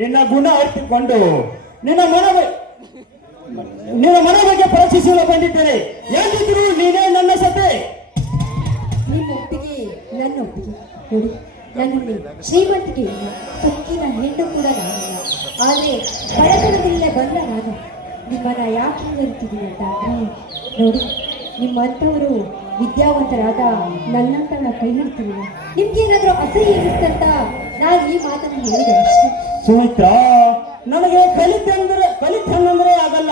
ನಿನ್ನ ಗುಣ ಅರಿತುಕೊಂಡು ನಿನ್ನ ಮನ ಬಗ್ಗೆ ಪರೀಕ್ಷಿಸಲು ಬಂದಿದ್ದೇನೆ. ಎಂದಿದ್ರು ನೀನೇ ನನ್ನ ಸತೆ. ನಿಮ್ಮ ಒಪ್ಪಿಗೆ ನನ್ನ ಒಪ್ಪಿಗೆ. ನೋಡಿ, ನನ್ನಲ್ಲಿ ಶ್ರೀಮಂತಿಕೆ ಇಲ್ಲ, ಸೊಕ್ಕಿನ ಹೆಣ್ಣು ಕೂಡ ನಾನಿಲ್ಲ. ಆದರೆ ಬಡತನದಲ್ಲೇ ಬಂದ ನಾನು ನಿಮ್ಮನ್ನ ಯಾಕೆ ಹೇಳ್ತಿದ್ದೀನಿ ಅಂತ ಅಂದ್ರೆ, ನೋಡಿ, ನಿಮ್ಮಂಥವರು ವಿದ್ಯಾವಂತರಾದ ನನ್ನಂತವರ ಕೈ ಹಿಡ್ತೀನಿ. ನಿಮ್ಗೇನಾದ್ರೂ ಅಸಹ್ಯ ಇರುತ್ತಂತ ನಾನು ಈ ಮಾತನ್ನು ಹೇಳಿದೆ ಅಷ್ಟೇ. ಸುಮಿತ್ರ, ನನಗೆ ಕಲಿತಂದ್ರೆ ಆಗಲ್ಲ.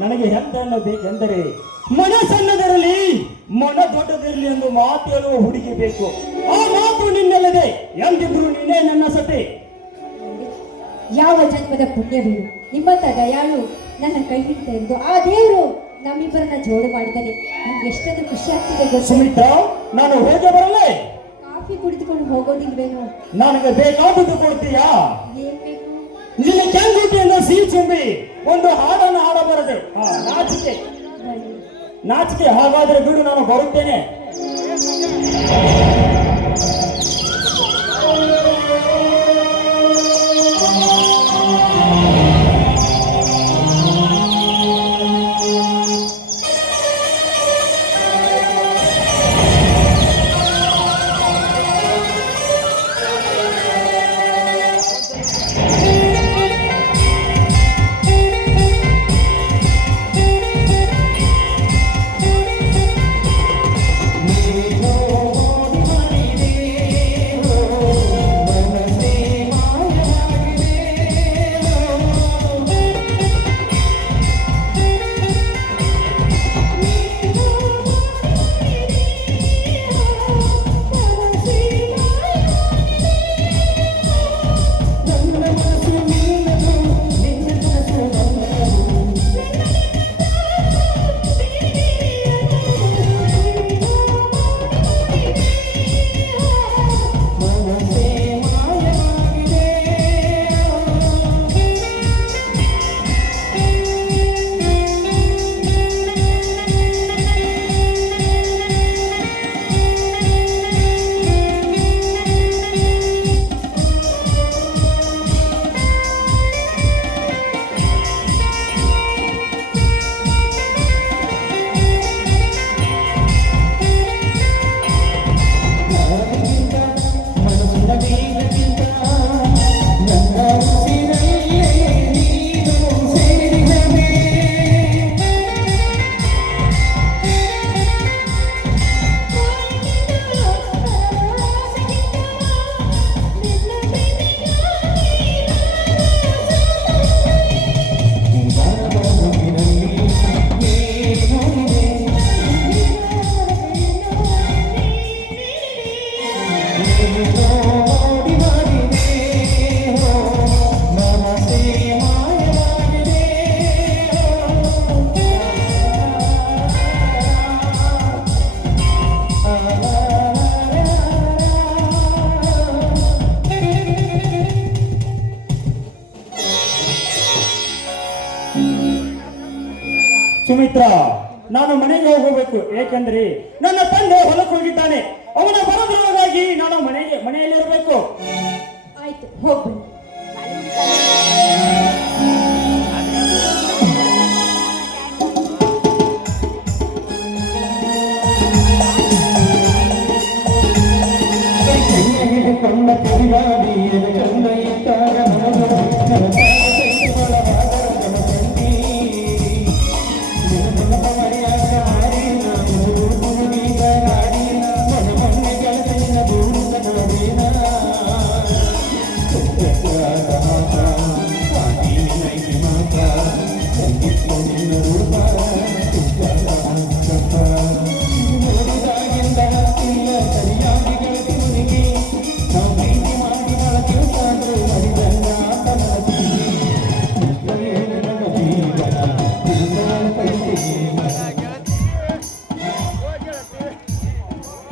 ನನಗೆ ಹೆಣ್ಣನ್ನು ಬೇಕೆಂದರೆ ಮನ ಸಣ್ಣದಿರಲಿ ಮನ ದೊಡ್ಡದಿರಲಿ ಎಂದು ಮಾತು ಹೇಳುವ ಹುಡುಗಿ ಬೇಕು. ಆ ಮಾತು ನಿನ್ನಲ್ಲದೆ, ಎಂದಿದ್ರು ನೀನೇ ನನ್ನ ಸತೆ. ಯಾವ ಜನ್ಮದ ಪುಣ್ಯವೇನು ನಿಮ್ಮಂತ ದಯಾಳು ನನ್ನ ಕೈ ಹಿಡ್ತಾ ಇರೋದು. ಆ ದೇವರು ನಮ್ಮಿಬ್ಬರನ್ನ ಜೋಡು ಮಾಡಿದ್ದಾನೆ. ನಮ್ಗೆ ಎಷ್ಟೊಂದು ಖುಷಿ ಆಗ್ತಿದೆ ಗೊತ್ತು. ಸುಮಿತ್ರ, ನಾನು ಹೋಗಿ ಬರಲೇ? ಕಾಫಿ ಕುಡಿದುಕೊಂಡು ಹೋಗೋದಿಲ್ವೇನೋ? ನನಗೆ ಬೇಕಾದದ್ದು ಕೊಡ್ತೀಯಾ? ಏನ್ ಬೇಕು? ನಿನ್ನ ಕೆಂಗುಟಿಯಿಂದ ಸಿಹಿ ತುಂಬಿ ಒಂದು ಹಾಡನ್ನು ಹಾಡಬಾರದೆ? ನಾಚಿಕೆ ಬನ್ನಿ. ನಾಚಿಕೆ. ಹಾಗಾದ್ರೆ ಬಿಡು, ನಾನು ಬರುತ್ತೇನೆ. ಸುಮಿತ್ರ, ನಾನು ಮನೆಗೆ ಹೋಗಬೇಕು. ಏಕೆಂದರೆ ನನ್ನ ತಂದೆ ಹೊಲಕ್ಕೆ ಹೋಗಿದ್ದಾನೆ. ಅವನ ಬರೋದ್ರೊಳಗಾಗಿ ನಾನು ಮನೆಯಲ್ಲಿರಬೇಕು. ಆಯ್ತು, ಹೋಗ್ಬನ್ನಿ. ಕಣ್ಣ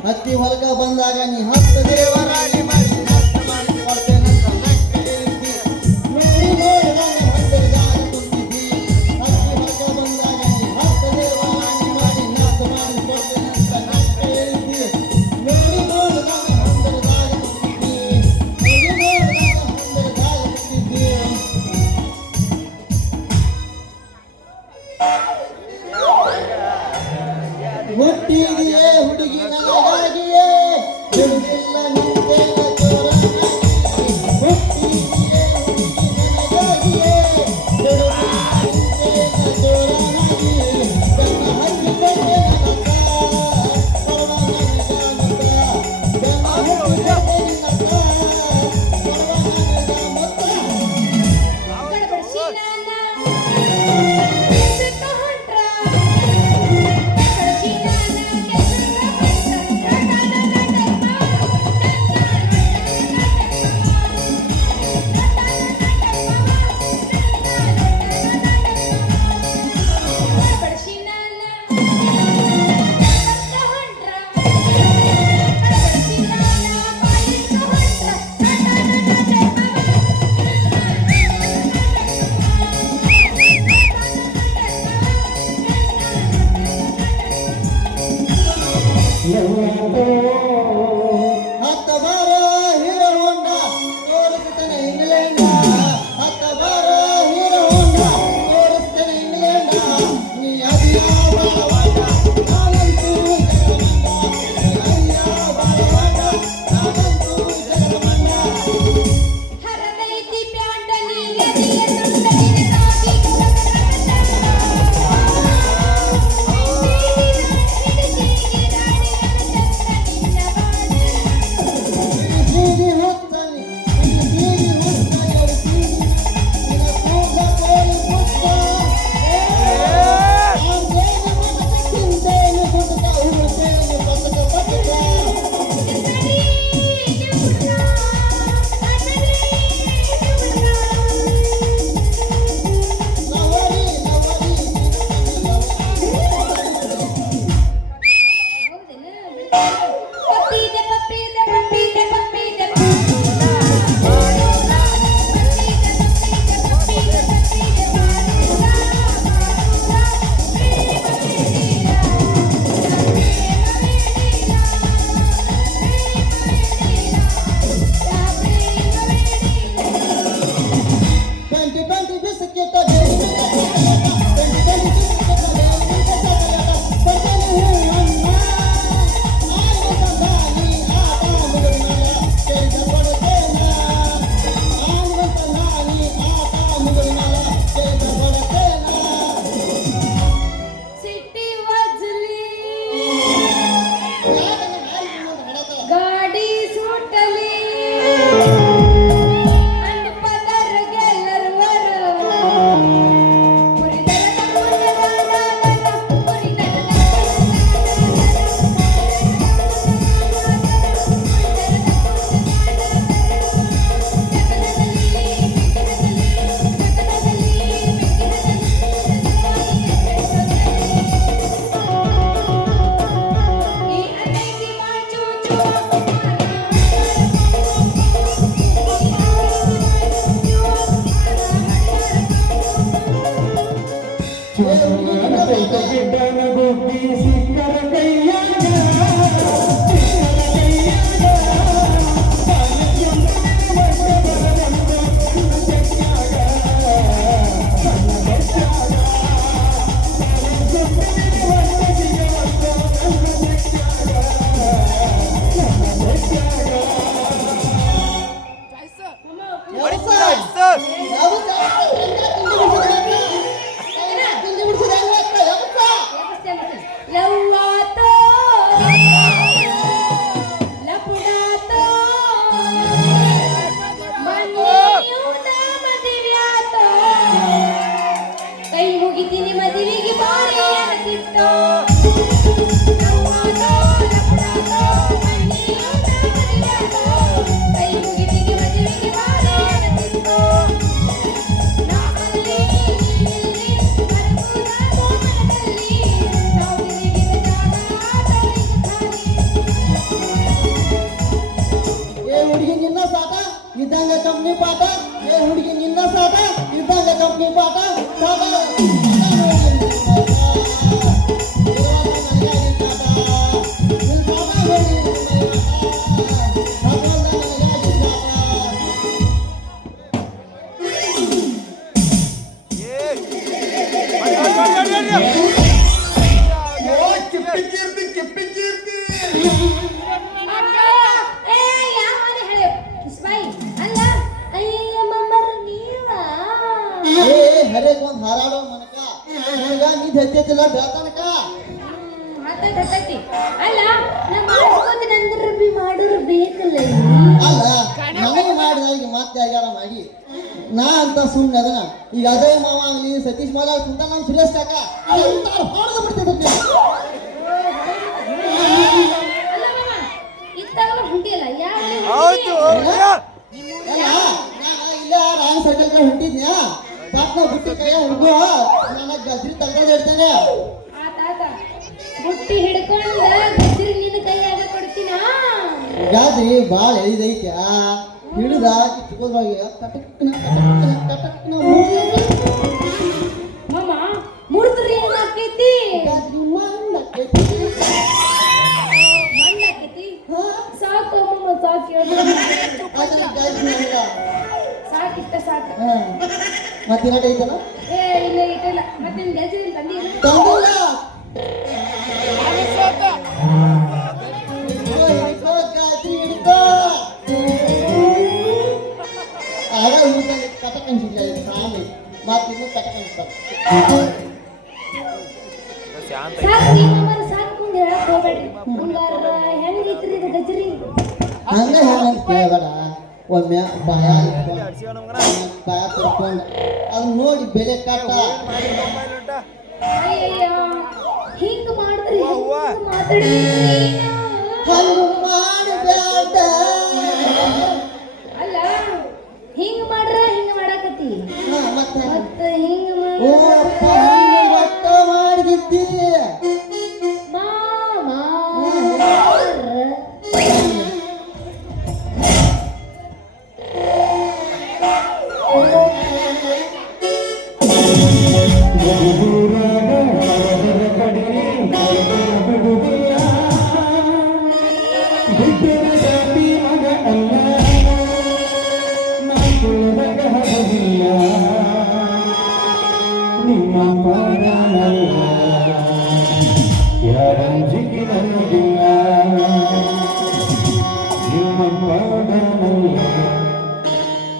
ಹತ್ತಿ ಹೊಲಕ ಬಂದಾಗ ನೀ ಹತ್ತು ದೇವರಾಣಿ ಮಾಡಿ ನಷ್ಟ ಮಾಡಿ ಕೊಡ್ತೇನಂತ ನಕ್ಕ ಹೇಳಿದ್ದಿ. ನೋಡಿ ನೋಡಿ ನನ್ನ ಹತ್ತಿರದಾಗ ಕುಂತಿದ್ದಿ. ಹತ್ತಿ ಹೊಲಕ ಬಂದಾಗ ನೀ ಹತ್ತು ದೇವರಾಣಿ ಮಾಡಿ ನಷ್ಟ ಮಾಡಿ ಕೊಡ್ತೇನಂತ ನಕ್ಕ ಹೇಳಿದ್ದಿ. ನೋಡಿ ನೋಡಿ ನನ್ನ ಹತ್ತಿರದಾಗ ಕುಂತಿದ್ದಿ. ನೋಡಿ ನೋಡಿ ನನ್ನ ಹತ್ತಿರದಾಗ ಕುಂತಿದ್ದಿ. ಹುಟ್ಟಿದೆಯೇ ಹುಡುಗಿ ನನಗಾಗಿಯೇ ಬಿಡುದಿಲ್ಲ ನಿಂತೇನ ಚೋರನಾಗಿ. ಹುಟ್ಟಿದೆಯೇ ಹುಡುಗಿ ನನಗಾಗಿಯೇ ಬಿಡುದಿಲ್ಲ ನಿಂತೇನ ಚೋರನಾಗಿ. ಬೆನ್ನ ಹತ್ತಿ ಬೆಟ್ಟೆ ನನಗ ಕೊಡುವ ನನಗ ಮತ. ಬೆನ್ನ ಹತ್ತಿ ಬೆಟ್ಟೆ ನಿನಗ ಕೊಡುವ ನನಗ ಮತ. ಗಡಬಡಿಸಿ ನಾನ ಕೆಲ್ಸಕ್ಕ ಹೊಂಟ್ರ. ಗಡಬಡಿಸಿ ನಾನ ಕೆಲ್ಸಕ್ಕ ಹೊಂಟ್ರ. ಗಡಬಡಿಸಿ ನಾನ ಕೆಲ್ಸಕ್ಕ ಹೊಂಟ್ರ. ಗಡಬಡಿಸಿ ನಾನ ಕಾಲೇಜ್ಕ ಹೊಂಟ್ರ. ಹತ್ತ ಬಾರ ಹೀರೋ ಹೊಂಡ ತೋರಿಸ್ತೇನೆ ಇಂಗ್ಲೆಂಡ. ಹತ್ತ ಬಾರ ಹೀರೋ ಹೊಂಡ ತೋರಿಸ್ತೇನೆ ಇಂಗ್ಲೆಂಡ. ನೀ ಅದಿಯ ಬಾಳವಾಡ ನಾನಂತೂ ಜಗಮಂಡ. ನೀ ಅದಿಯ ಬಾಳವಾಡ ನಾನಂತೂ ಜಗಮಂಡ. ಹರದೈತಿ ಪ್ಯಾಂಟಲಿ ಎದೆಯ ತುಂಡಲಿನ ತಾಗಿ ಹಿಡಿಸಿಗೆ ದಾಡಿ ಚಂದ ನಿನ್ನ ಹತ್ತೈತಿ ಅಲ್ಲ ನಾ ಮಾಡ್ಕೋತೀನಿ ಅಂದ್ರೆ ಬಿ ಮಾಡೋರು ಬೇಕಲ್ಲ ಇಲ್ಲಿ. ಅಲ್ಲ ನನಗೆ ಮಾಡಿದವ್ರಿಗೆ ಮತ್ತೆ ಆಗ್ಯಾರ ಮಾಡಿ ನಾ ಅಂತ ಸುಮ್ಮನೆ ಅದನ್ನ ಈಗ ಅದೇ ಮಾವ ಆಗಲಿ ಸತೀಶ್ ಮಾವ ಕುಂತ ನಾವು ಸುರೇಶ್ ಕಾಕ ಹೊಡೆದು ಬಿಡ್ತಿದ್ದೆ. ಅಲ್ಲ ಮಾಮ ಇತ್ತಾಗಲೂ ಹೊಂಟಿಯಲ್ಲ ಯಾಕೆ ಇಲ್ಲ ರಾಯನ್ ಸರ್ಕಲ್ ಕಡೆ ಹೊಂಟಿದ್ನ್ಯಾ ಪಾಟ್ನ ಬುಟ್ಟಿ ಕೈಯ ಹುಡುಗ ನನಗೆ ಗದ್ರಿ ತೆಗೆದು ಇಡ್ತೇನೆ. ಆತ ಬುಟ್ಟಿ ಹಿಡ್ಕೊಂಡ ಗಜ್ರಿ ನಿನ್ನ ಕೈಯಾಗ ಕೊಡ್ತೀನ. ಗಾದ್ರಿ ಭಾಳ ಎಳಿದೈತ್ಯಾ ಹಿಡಿದ ಚಿಕ್ಕದ್ರೊಳಗೆ ಕಟಕ್ನ ಮಾಮ ಮುರಿದ್ರಿ ಏನಾಕೈತಿ ಗಾದ್ರಿ ಮಣ್ಣಾಕೈತಿ. ಮಣ್ಣಾಕೈತಿ ಸಾಕು ಮಾಮ ಸಾಕು ಅದ್ರ ಗಾದ್ರಿ ಅಲ್ಲ ಸಾಕಿಷ್ಟ ಸಾಕು. ಮತ್ತಿನಾಟ ಐತಲ್ಲ ಏ ಇಲ್ಲ ಇಟ್ಟಿಲ್ಲ ಮತ್ತೆ ನಿನ್ ಗಜ್ರಿ ತಂದಿ ತಂದಿಲ್ಲ ಗಾದ್ರಿ ಹಿಡ್ಕೋ ಆಗ ಕಟಕ್ ಅನ್ಸಿಲ್ಲ ಪ್ರಾಣಿ ಮತ್ತಿನ್ನು ಕಟಕ್ ಅನ್ಸ್ತಾರೆ. ಸಾಕು ನೀ ಮಾಮರ ಸಾಕು ಮುಂದೆ ಹೇಳಕ್ ಹೋಗ್ಬೇಡ್ರಿ. ಮುಂಗಾರ ಹೆಂಗೈತ್ರಿ ಇದು ಗಜ್ರಿ? ಹಂಗ ಹೆಂಗಂತ ಕೇಳಬೇಡ. ಒಮ್ಮೆ ಭಯ ಭಯ ತಿಳ್ಕೊಂಡು ಅದು ನೋಡಿ ಬೆಲೆ ಕಟ್ಟ. ಅಯ್ಯಯ್ಯ ಹಿಂಗ್ ಮಾಡಿದ್ರಿ ಮಾತಾಡಿ ಹಂಗ ಮಾಡಬೇಡ. ಅಲ್ಲ ಹಿಂಗ್ ಮಾಡ್ರ ಹಿಂಗ್ ಮಾಡಾಕತ್ತಿ ಮತ್ತೆ ಮತ್ತೆ ಹಿಂಗ್ ಓ ಅಪ್ಪ ಒಟ್ಟ ಮಾಡಿದ್ದಿ ಮಾಮ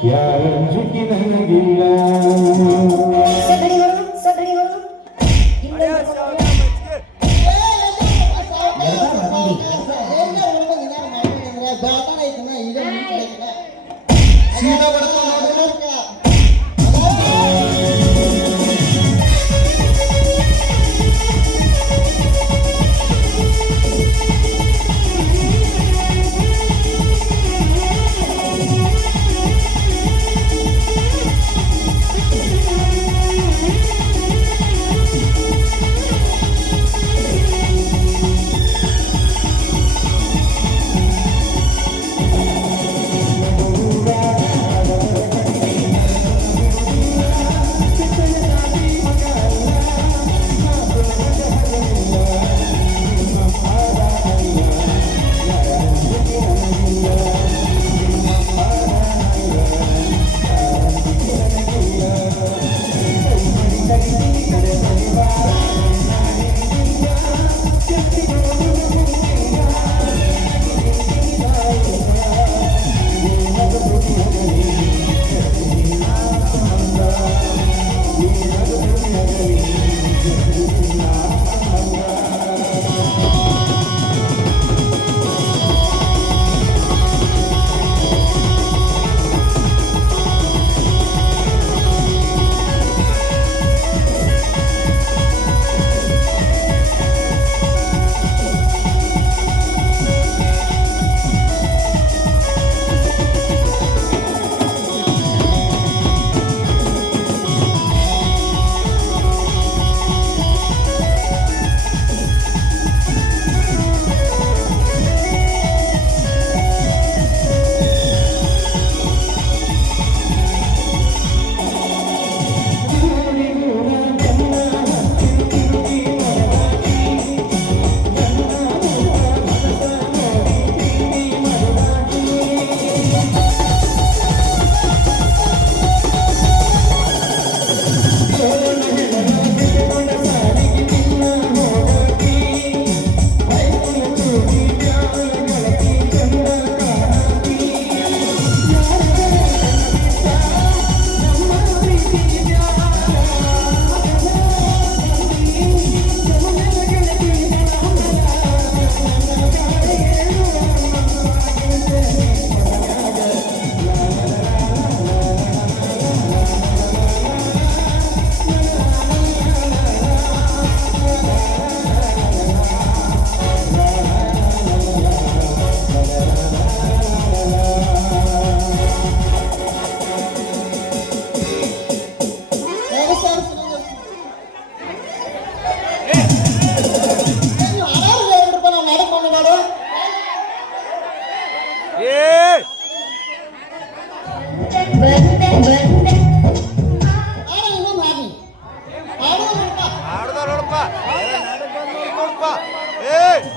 ಯಾರಂಜಿಕೆ ನನಗಿಲ್ಲ ಬೆಳತಾನ ಐತನ ಈಗ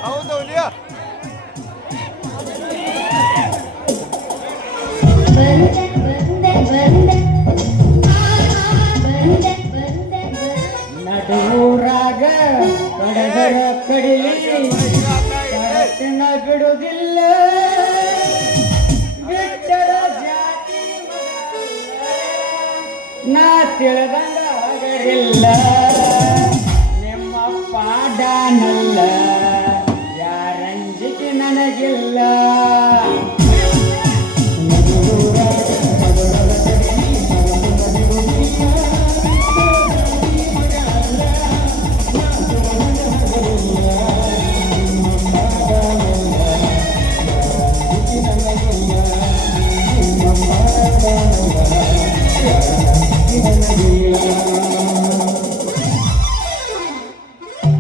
ಹೌದು ಹುಲಿಯ ಬಂದೆ ಬಂದೆ ಬಂದೆ ಬಂದೆ ಬಂದೆ ನಡುವೂರಾಗ ಕಡದರ ಕಡಿಲಿ ಕಡತನ ಬಿಡುವುದಿಲ್ಲ ಬಿಟ್ಟರ ಜಾತಿ ನಾ ತಿಳಿದಂಗ ಆಗರಿಲ್ಲ ನಿಮ್ಮ ಪಾಡನಲ್ಲ ಯಾರಂಜಿಕೆ ನನಗಿಲ್ಲ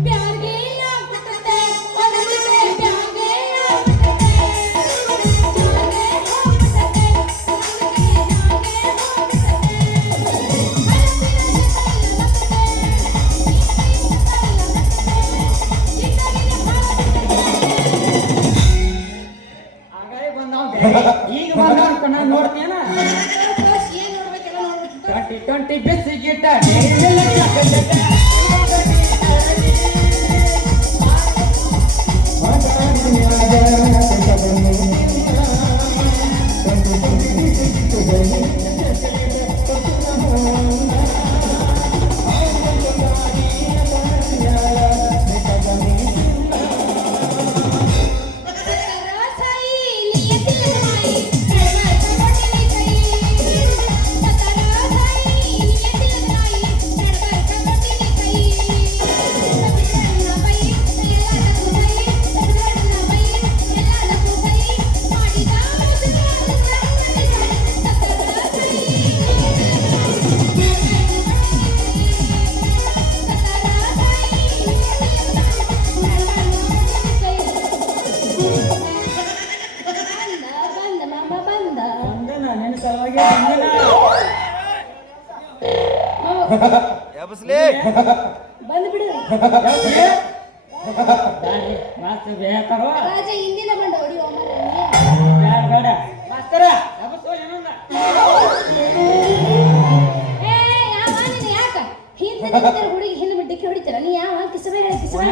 ಪ್ಯಾರ್ಗೆ ಆಗ್ಬಿಟ್ಟತೆ ಒಂದೊಂದೇ ಪ್ಯಾರ್ಗೆ ಆಗ್ಬಿಟ್ಟತೆ ಜಾಗೆ ಹೋಗ್ಬಿಟ್ಟತೆ ಆಗಾಯಿ ಬಂದವ ಈಗ ಬಂದವ ಕಣ ನೋಡ್ತೇನ ಏನ್ ನೋಡ್ಬೇಕೆಲ್ಲ ನೋಡ್ಬಿಟ್ಟು 2020 ಬಿಸಿಗಿಟ್ಟ ಬಂದ ಮಾಮ ಬಂದ ಬಂದನ ನಿನ್ನ ಸಲುವಾಗಿ ಬಂದನ ಎಬಸ್ಲಿ ಬಂದ್ಬಿಡು ಮಾಸ್ಟರ್ ಬೇಕರೋ ರಾಜ ಹಿಂದಿನ ಬಂದ ಹೊಡಿಯೋ ಯಾರು ಬೇಡ ಮಾಸ್ತರ ಎಬಸೋ ಏನಂದ ಏ ಯಾವ ನೀನು ಯಾಕ ಹಿಂದೆ ನಿಂತಿರೋ ಹುಡುಗಿ ಹಿಂದೆ ಬಿಟ್ಟಿಕ್ಕೆ ಹೊಡಿತೀರ ನೀ ಯಾವ ಕಿಸಬೆ ಹೇಳಿ ಕಿಸಬೆ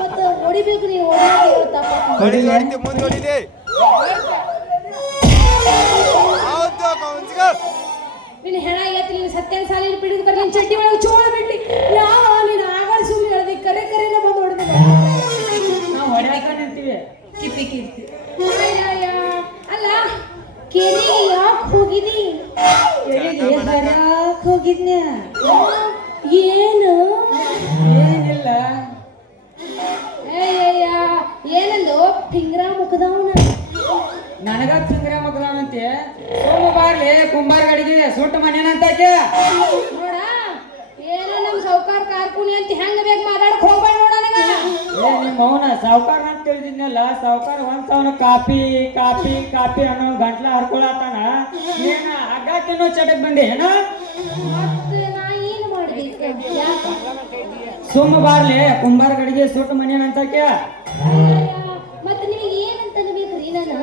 ಮತ್ತೆ ಹೊಡಿಬೇಕು ನೀವು ಹೊಡಿಬೇಕು ತಪ್ಪ ಹೊಡಿತಿ ಮುಂದೆ ಹೊಡಿದೆ ಹೌದು ಕೌನ್ಸಿಗ ನೀನು ಹೆಣ ಎತ್ತಿ ನೀನು ಸತ್ಯನ ಸಾಲಿ ಬಿಡಿದು ಬರ ನಿನ್ನ ಚಡ್ಡಿ ಒಳಗೆ ಚೋಳ ಬಿಟ್ಟಿ ಯಾವ ನೀನು ಆಗ ಸುಮ್ಮನೆ ಹೇಳ್ದಿ ಕರೆ ಕರೆನ ಬಂದು ಹೊಡೆದ ನಾವು ಹೊಡ್ಯಾಕ ನಿಂತೀವಿ ಕಿತ್ತಿ ಕಿತ್ತಿ ಅಲ್ಲ ಕೆರೆಗೆ ಯಾಕೆ ಹೋಗಿದಿ ಕೆರೆಗೆ ಬರಾಕ್ ಹೋಗಿದ್ನ್ಯ ಏನು ಏನಿಲ್ಲ ಏಯ್ಯ ಏನಂದು ಪಿಂಗ್ರ ಮುಖದವನ ನನಗ ತಿಂಗ್ರ ಮಕ್ಕಳಂತೆ ಸೋಮ ಬಾರ್ಲಿ ಕುಂಬಾರ ಗಡಿಗೆ ಸುಟ್ಟು ಮನೇನಂತಾಕೆ ನೋಡ ಏನೋ ನಮ್ಮ ಸೌಕಾರ ಕಾರ್ಕುನಿ ಅಂತ ಹೆಂಗ ಬೇಕು ಮಾತಾಡಕ್ ಹೋಗ್ಬೇಡ ನೋಡ ನನಗ ಏ ನಿಮ್ಮ ಅವನ ಸಾವುಕಾರ ಅಂತ ತಿಳಿದಿದ್ನಲ್ಲ ಸಾವುಕಾರ ಒಂದ್ ಸಾವಿರ ಕಾಪಿ ಕಾಪಿ ಕಾಪಿ ಅನ್ನೋ ಗಂಟ್ಲ ಹರ್ಕೊಳತಾನ ಏನ ಅಗಾತಿನೋ ಚಟಕ್ ಬಂದೆ ಏನ ಮತ್ತೆ ನಾ ಏನು ಮಾಡ್ಬೇಕು ಯಾಕ ಸೋಮ ಬಾರ್ಲಿ ಕುಂಬಾರ ಗಡಿಗೆ ಸುಟ್ಟು ಮನೇನಂತಾಕೆ ಮತ್ತೆ ನಿಮಗೆ ಏನಂತ ಬೇಕ್ರಿ ನಾನು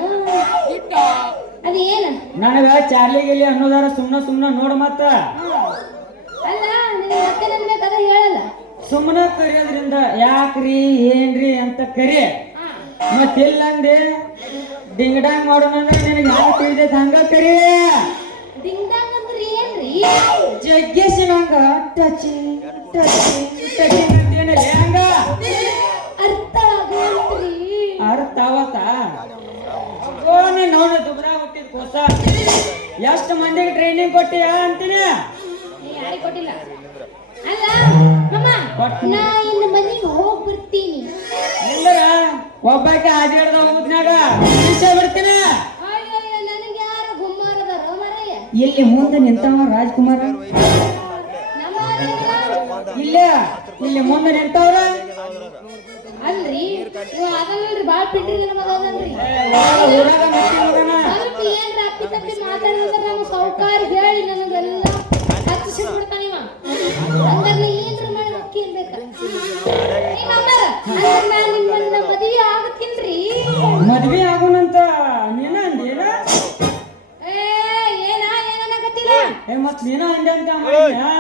ಅದು ಏನ ನನಗ ಚಾರ್ಲಿ ಗಿಲಿ ಅನ್ನೋದಾರ ಸುಮ್ನ ನೋಡ ಮತ್ತ ಅಲ್ಲ ನಿನಗೆ ಮತ್ತೆ ನನ್ ಬೇಕಾದ ಹೇಳಲ್ಲ ಸುಮ್ಮನ ಕರಿಯೋದ್ರಿಂದ ಯಾಕ್ರಿ ಏನ್ರಿ ಅಂತ ಕರಿ ಮತ್ತಿಲ್ಲಂದೆ ಡಿಂಗಡಾಂಗ್ ಮಾಡೋಣ ಅಂದ್ರೆ ನಿನಗೆ ಯಾಕೆ ತಿಳಿದೈತೆ ಹಂಗ ಕರಿ ಡಿಂಗ್ಡಾಂಗ್ ಅಂದ್ರೆ ಏನ್ರಿ ಜಗ್ಗೇಶನಂಗ ಟಚಿಂಗ್ ಟಚಿಂಗ್ ಟಚಿಂಗ್ ಅಂತೇನಲ್ಲ ಹಂಗ ಅರ್ಥ ಆಗಲ್ರಿ ಅರ್ಥ ಅವತ್ತ ಓ ನೀನ್ ಅವನು ದುಬ್ರಾ ಹುಟ್ಟಿದ ಕೋಸ ಎಷ್ಟು ಮಂದಿಗೆ ಟ್ರೈನಿಂಗ್ ಕೊಟ್ಟಿಯ ಅಂತೀನಿ ನೀ ಯಾರಿಗೆ ಕೊಟ್ಟಿಲ್ಲ ಅಲ್ಲ ಮಮ್ಮ ನಾ ಇನ್ನು ಮನೆಗೆ ಹೋಗಿ ಬರ್ತೀನಿ ಅಂದ್ರ ಒಬ್ಬಾಕೆ ಹಾದಿಡ್ದ ಹೋಗುದ್ನಾಗ ವಿಷಯ ಬರ್ತೀನಿ ಅಯ್ಯೋ ನನಗೆ ಯಾರು ಗುಮ್ಮಾರದಾರ ಮರಯ್ಯ ಇಲ್ಲಿ ಮುಂದೆ ನಿಂತವ ರಾಜ್ಕುಮಾರ ನಮ್ಮ ಮನೆಯಲ್ಲ. ಇಲ್ಲಿ ಮುಂದೆ ನಿಂತವ್ರ ಅಲ್ರಿ ಇವ ಅದಲ್ರಿ ಬಾಳ್ ಪಿಟ್ರಿ ನನ್ನ ಮಗ ಅದಲ್ರಿ ಊರಾಗ ಮಿಟ್ಟಿ ಮಗನ ಸ್ವಲ್ಪ ಏನ್ರ ಅಪ್ಪಿ ತಪ್ಪಿ ಮಾತಾಡಿದ್ರೆ ನಮ್ಮ ಸೌಕಾರ ಹೇಳಿ ನನಗೆಲ್ಲ ಹಚ್ಚಿಸಿ ಬಿಡ್ತಾನೆ ಇವ ಹಂಗಾರೆ ಏನ್ರ ಮಾಡಿ ಅಕ್ಕಿ ಅನ್ಬೇಕ ನಂಬರ್ ಅಂದ್ರೆ ನಾನು ನಿಮ್ಮನ್ನ ಮದುವೆ ಆಗತ್ತೀನ್ರಿ. ಮದ್ವೆ ಆಗೋಣಂತ ನೀನ ಅಂದೇನ? ಏನನ್ನಕತ್ತಿಲ್ಲ. ಮತ್ ನೀನ ಅಂದೆ ಅಂತ ಮಾಡಿದ್ಯಾ?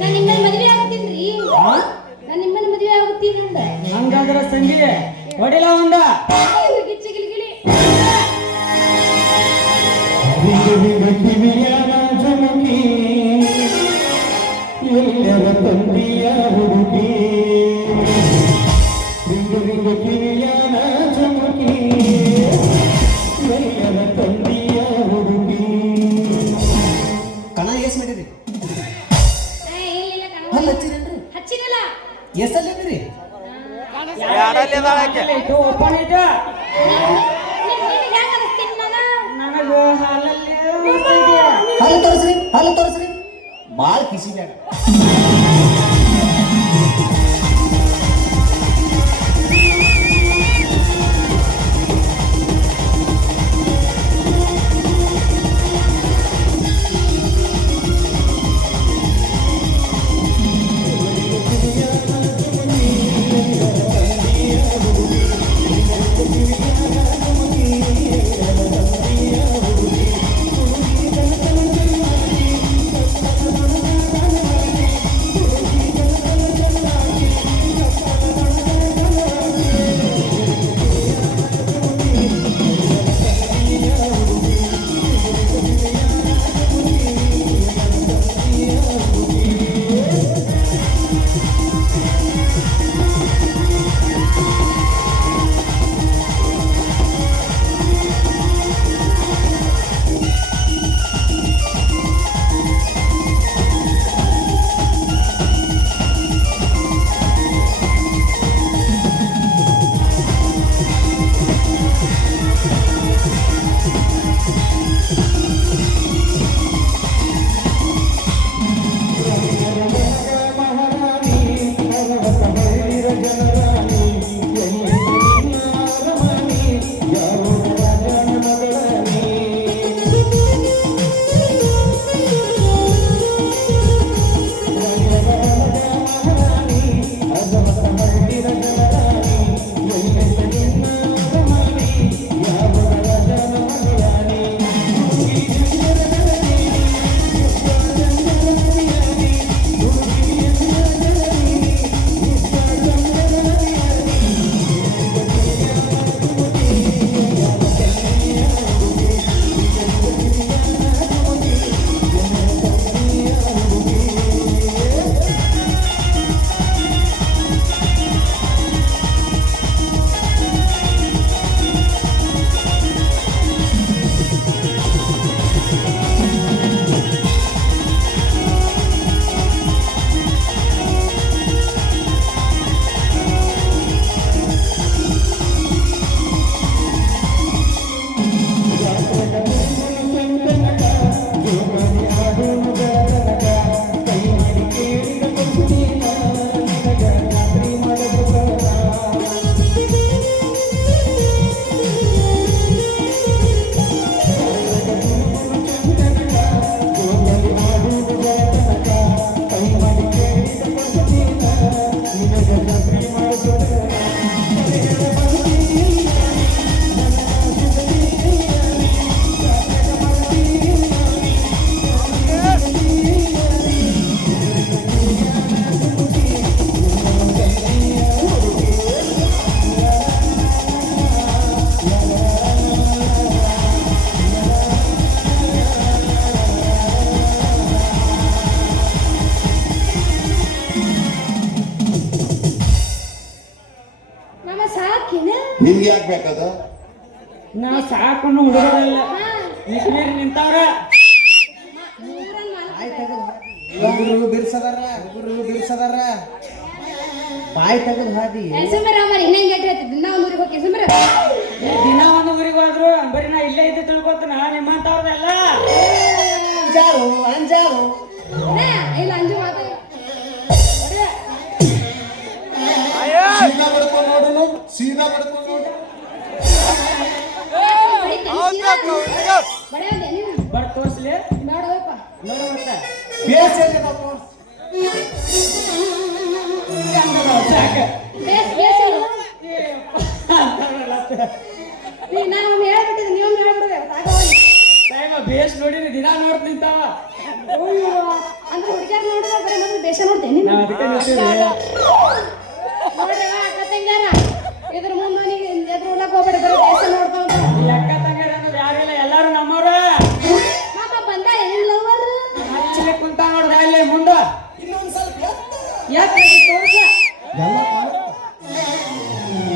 ನಾನು ನಿಮ್ಮನ್ನ ಮದುವೆ ಆಗತ್ತೀನ್ರಿ. ನಾನು ನಿಮ್ಮನ್ನ ಮದುವೆ ಆಗತ್ತೀನಿ ಅಂದ. ಹಂಗಾದ್ರ ಸಂಗಿ ಹೊಡಿಲ ಒಂದ ಗಿಚ್ಚಿ ಗಿಲಿಗಿಲಿ. ಎಲ್ಲರ ತಂದೆಯ ಹುಡುಗಿ ರಿಂಗ ಕಿವಿಯನ ಚಮಕಿ ಎಲ್ಲರ ತಂದೆಯ ಹುಡುಗಿ. ಕಣ ಎಸ್ ಮಾಡಿರಿ? ಇಲ್ಲ ಕಣ. ಹಲ್ಲ ಹಚ್ಚಿರೇನ್ರಿ? ಹಚ್ಚಿರಲ್ಲ. ಎಷ್ಟಲ್ಲಿದ್ರಿ? ಯಾರಲ್ಲಿ ಅದಾಳ ಆಕೆ? ಇದು ಓಪನ್ ಐತೆ. ನಿನಗೆ ಹೆಂಗ ಅನಿಸ್ತೀನಿ ನಾನು? ನನಗ ಹಾಲಲ್ಲಿ ಮಸ್ತಿದ್ಯಾ. ಹಲ್ಲ ತೋರಿಸ್ರಿ ಭಾಳ ಕಿಸಿ ಬೇಡ. ನಿಮ್ಗೆ ಯಾಕೆ ಬೇಕದ? ನಾ ಸಾಕೊಂಡು ಹುಡುಗರಲ್ಲ ನೀರು ನಿಂತವ್ರ ಹುಡುಗರು ಬಿರ್ಸದಾರ ಬಾಯಿ ತೆಗೆದು ಹಾದಿ ದಿನ ಒಂದು ಊರಿಗೆ ಹೋದ್ರು ಬರೀ ನಾ ಇಲ್ಲೇ ಇದ್ದು ತಿಳ್ಕೊತನ ನಿಮ್ಮಂತವ್ರದೆಲ್ಲ ಅಂಜಾವು ಸೀನಾ ಬಡ್ಕೊಂಡು ನೋಡು, ಸೀನಾ ಬಡ್ಕೊಂಡು ನೋಡು. ಬರ್ ತೋರ್ಸ್ಲಿ ನೋಡಪ್ಪ ನೋಡ ಮತ್ತೆ ಬೇಸ್ ದೇಶ ನೋಡ್ತೇನೆ ನಾ ಅದಕ್ಕೆ ನಿಲ್ತೀವಿ. ನೋಡ್ರಿ ಅಕ್ಕ ತಂಗ್ಯಾರ ಇದ್ರ ಮುಂದೆ ನೀವು ಎದುರು ಉಳ್ಳಕ್ ಹೋಗ್ಬೇಡಿ ಬರೀ ದೇಶ ನೋಡ್ತಾವ ಈ ಅಕ್ಕ ತಂಗಿಯರು ಅನ್ನೋದು ಯಾರಿಲ್ಲ, ಎಲ್ಲಾರು ನಮ್ಮವ್ರ. ಮಾಮ ಬಂದ ಏನ್ ಲವರ್ ಅಲ್ಲಿ ಕುಂತ ನೋಡ್ದ ಅಲ್ಲಿ ಮುಂದ ಯಾಕೆ ತೋರ್ಸ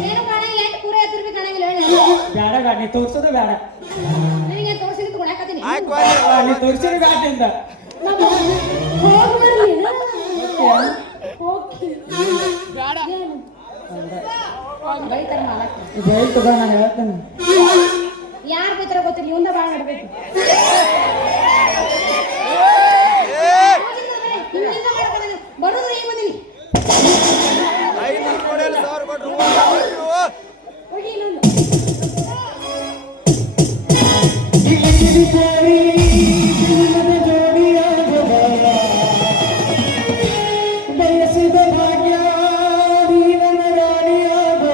ಏನು ಕಾಣಂಗಿಲ್ಲ ಎಷ್ಟು ಪೂರ ಎತ್ತರ ಬಿ ಕಾಣಂಗಿಲ್ಲ ಹೇಳಿ ಬೇಡ ಬೇಡ, ನೀ ತೋರ್ಸೋದು ಬೇಡ. ನಿನಗೆ ತೋರಿಸಿ ತಗೊಳಕತ್ತೀನಿ ನೀ ತೋರ್ಸಿದ ಬ್ಯಾಟಿಂದ ಮಾಮ ಹೋಗ್ಬರ್ಲಿ ಹೋಗಿ ಬೈತಾರ ಮಾಲಕ್ ಬೈಲ್ ತಗೋ, ನಾನು ಹೇಳ್ತೇನೆ. ಯಾರು ಬೈತಾರ ಗೊತ್ತಿಲ್ಲ ಇವಂದ ಬಾಳ ನಡ್ಬೇಕು ಹಿಂದಿಂದ ಮಾಡ್ಕೊಂಡ ಬರೋದು ಈಗ ಬಂದಿನಿ ಹೋಗಿ ಇನ್ನೊಂದು ಬಯಸಿದ ಭಾಗ್ಯ ನೀನ ರಾಣಿಯಾಗುವ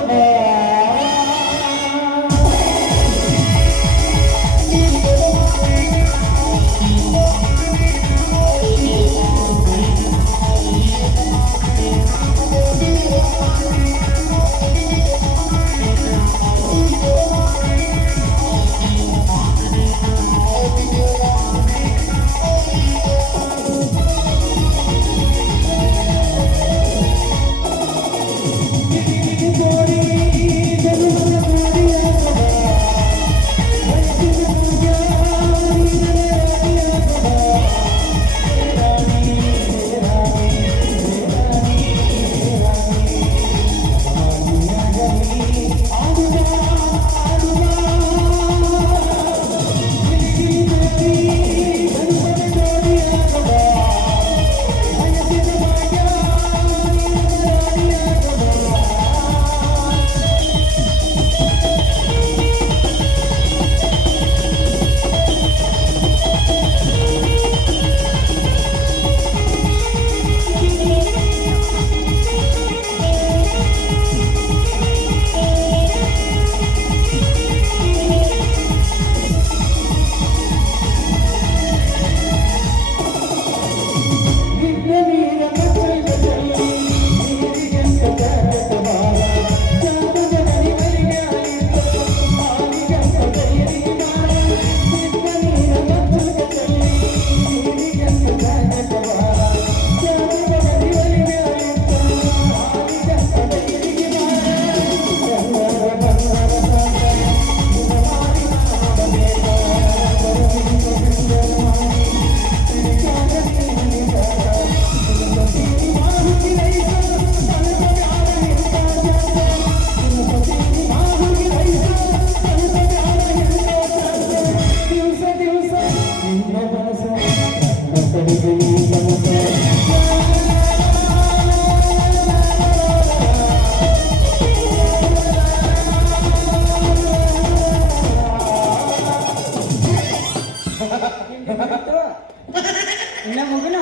ಇನ್ನ ಮುಗಿನ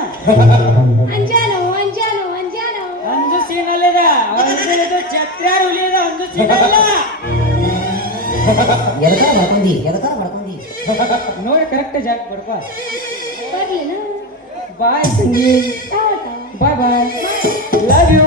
ಅಂಜಾನು ಅಂಜಾನು ಅಂಜಾನು ಒಂದು ಸೀನಲ್ಲಿದ ಒಂದು ಛತ್ರ್ಯಾರು ಹುಲಿದ ಒಂದು ಸೀನಲ್ಲ ಎದಕಾರ ಮಾಡ್ಕೊಂಡಿ ನೋಡಿ ಕರೆಕ್ಟ್ ಜಾಕ್ ಬಡ್ಕೋ. ಬರ್ಲಿನ ಬಾಯ್ ಸಂಗಿ, ಬಾಯ್ ಬಾಯ್, ಲವ್ ಯು.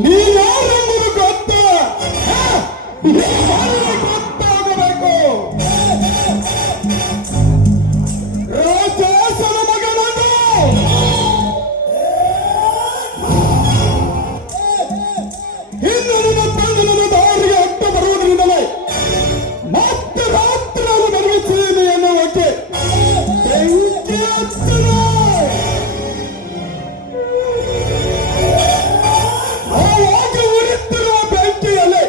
ನೀನಾರೆಂಬುದು ಗೊತ್ತ ಗೊತ್ತಾಗಬೇಕು. ರಾಜಾಸನ ಮಗನನ್ನು ಇನ್ನು ನಿನ್ನ ತಂದೆಯನ್ನು ದಾರಿಗೆ ಅಡ್ಡ ಬರುವುದರಿಂದಲೇ ಮತ್ತೆ ರಾತ್ರಿ ಅವರು ನನಗೆ ಸೇವೆ ಎನ್ನುವಕ್ಕೆ ಬೆಂಕಿ ಹಚ್ಚಿದೆ. ಆವಾಗ ಉರಿತಿರುವ ಬೆಂಕಿಯಲ್ಲಿ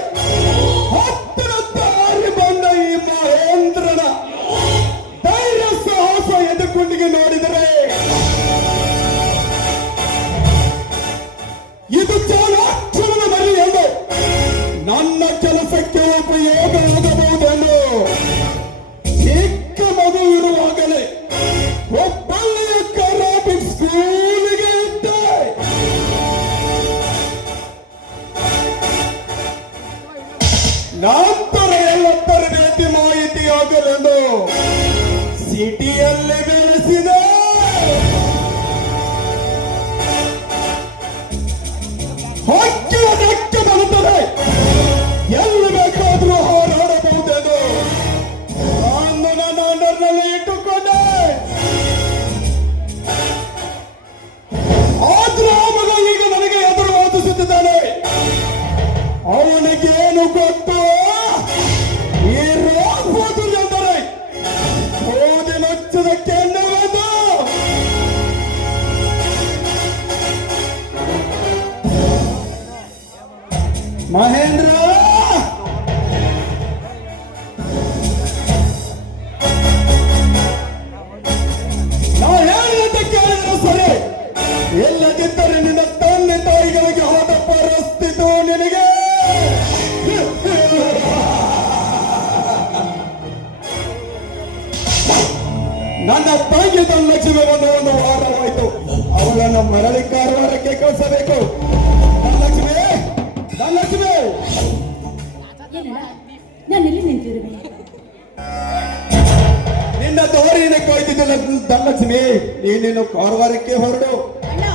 ಹತ್ತಿರತ್ತ ಹಾರಿ ಬಂದ ಈ ಮಹೇಂದ್ರನ ಧೈರ್ಯ ಸಾಹಸ ಎದುಕೊಂಡಿಗೆ ನೋಡಿದರೆ ಇದು ಚಾಣಾಕ್ಷರನ ಮರಿ ಎಂದು ನನ್ನ ಕೆಲಸಕ್ಕೆ ಉಪಯೋಗವಾಗಬಹುದೆಂದು ಚಿಕ್ಕ ಮಗು ಇರುವಾಗಲೇ ಹುಬ್ಬಳ್ಳಿಯ ಕರಾಟಿಕ್ ಸ್ಕೂಲಿಗೆ ಇದ್ದೆ. ನಂತರ ಎಲ್ಲ ತರಬೇತಿ ಮಾಹಿತಿಯಾಗಲೆಂದು ಸಿಟಿಯಲ್ಲಿ ಬೆಳೆಸಿದೆ. ಹಕ್ಕಿಯ ರೆಕ್ಕೆ ಬರುತ್ತದೆ, ಎಲ್ಲಿ ಬೇಕಾದರೂ ಹಾರಾಡಬಹುದೆಂದು ನಾನು ನನ್ನ ಅಂಡರ್ನಲ್ಲಿ ಇಟ್ಟುಕೊಂಡೆ. ಆದ್ರೆ ಆ ಮಗ ಈಗ ನನಗೆ ಎದುರು ವಾದಿಸುತ್ತಿದ್ದಾನೆ. ಅವನಿಗೇನು ಗೊತ್ತು? ಈ ರೋಗ್ಬೋದು ಎಂದರೆ ಓದಿ ಮಚ್ಚದ ಕೆಣ್ಣವದು. ಮಹೇಂದ್ರ, ನಾವು ಹೇಳಿದಂತೆ ಕೇಳಿದ್ರೆ ಸರಿ, ಇಲ್ಲದಿದ್ದರೆ ನಿನ್ನ ತಂದೆ ತಾಯಿಗಳಿಗೆ ಹೋದ ಪರಿಸ್ಥಿತಿ ನಿನಗೆ. ನನ್ನ ತಂಗಿ ಧನಲಕ್ಷ್ಮಿ ಒಂದು ವಾರವಾಯಿತು. ಅವಳನ್ನು ಮರಳಿ ಕಾರವಾರಕ್ಕೆ ಕಳಿಸಬೇಕು. ಧನಲಕ್ಷ್ಮಿ, ಧನಲಕ್ಷ್ಮಿ, ಏನಣ್ಣ ನಾನು ಇಲ್ಲಿ ನಿಂತಿರುವೆ. ನಿನ್ನ ದೋರಿನ ಕೊಯ್ದಿದ್ದಿಲ್ಲ ಧನಲಕ್ಷ್ಮಿ. ನೀನೇನು ಕಾರವಾರಕ್ಕೆ ಹೊರಡು. ಅಣ್ಣ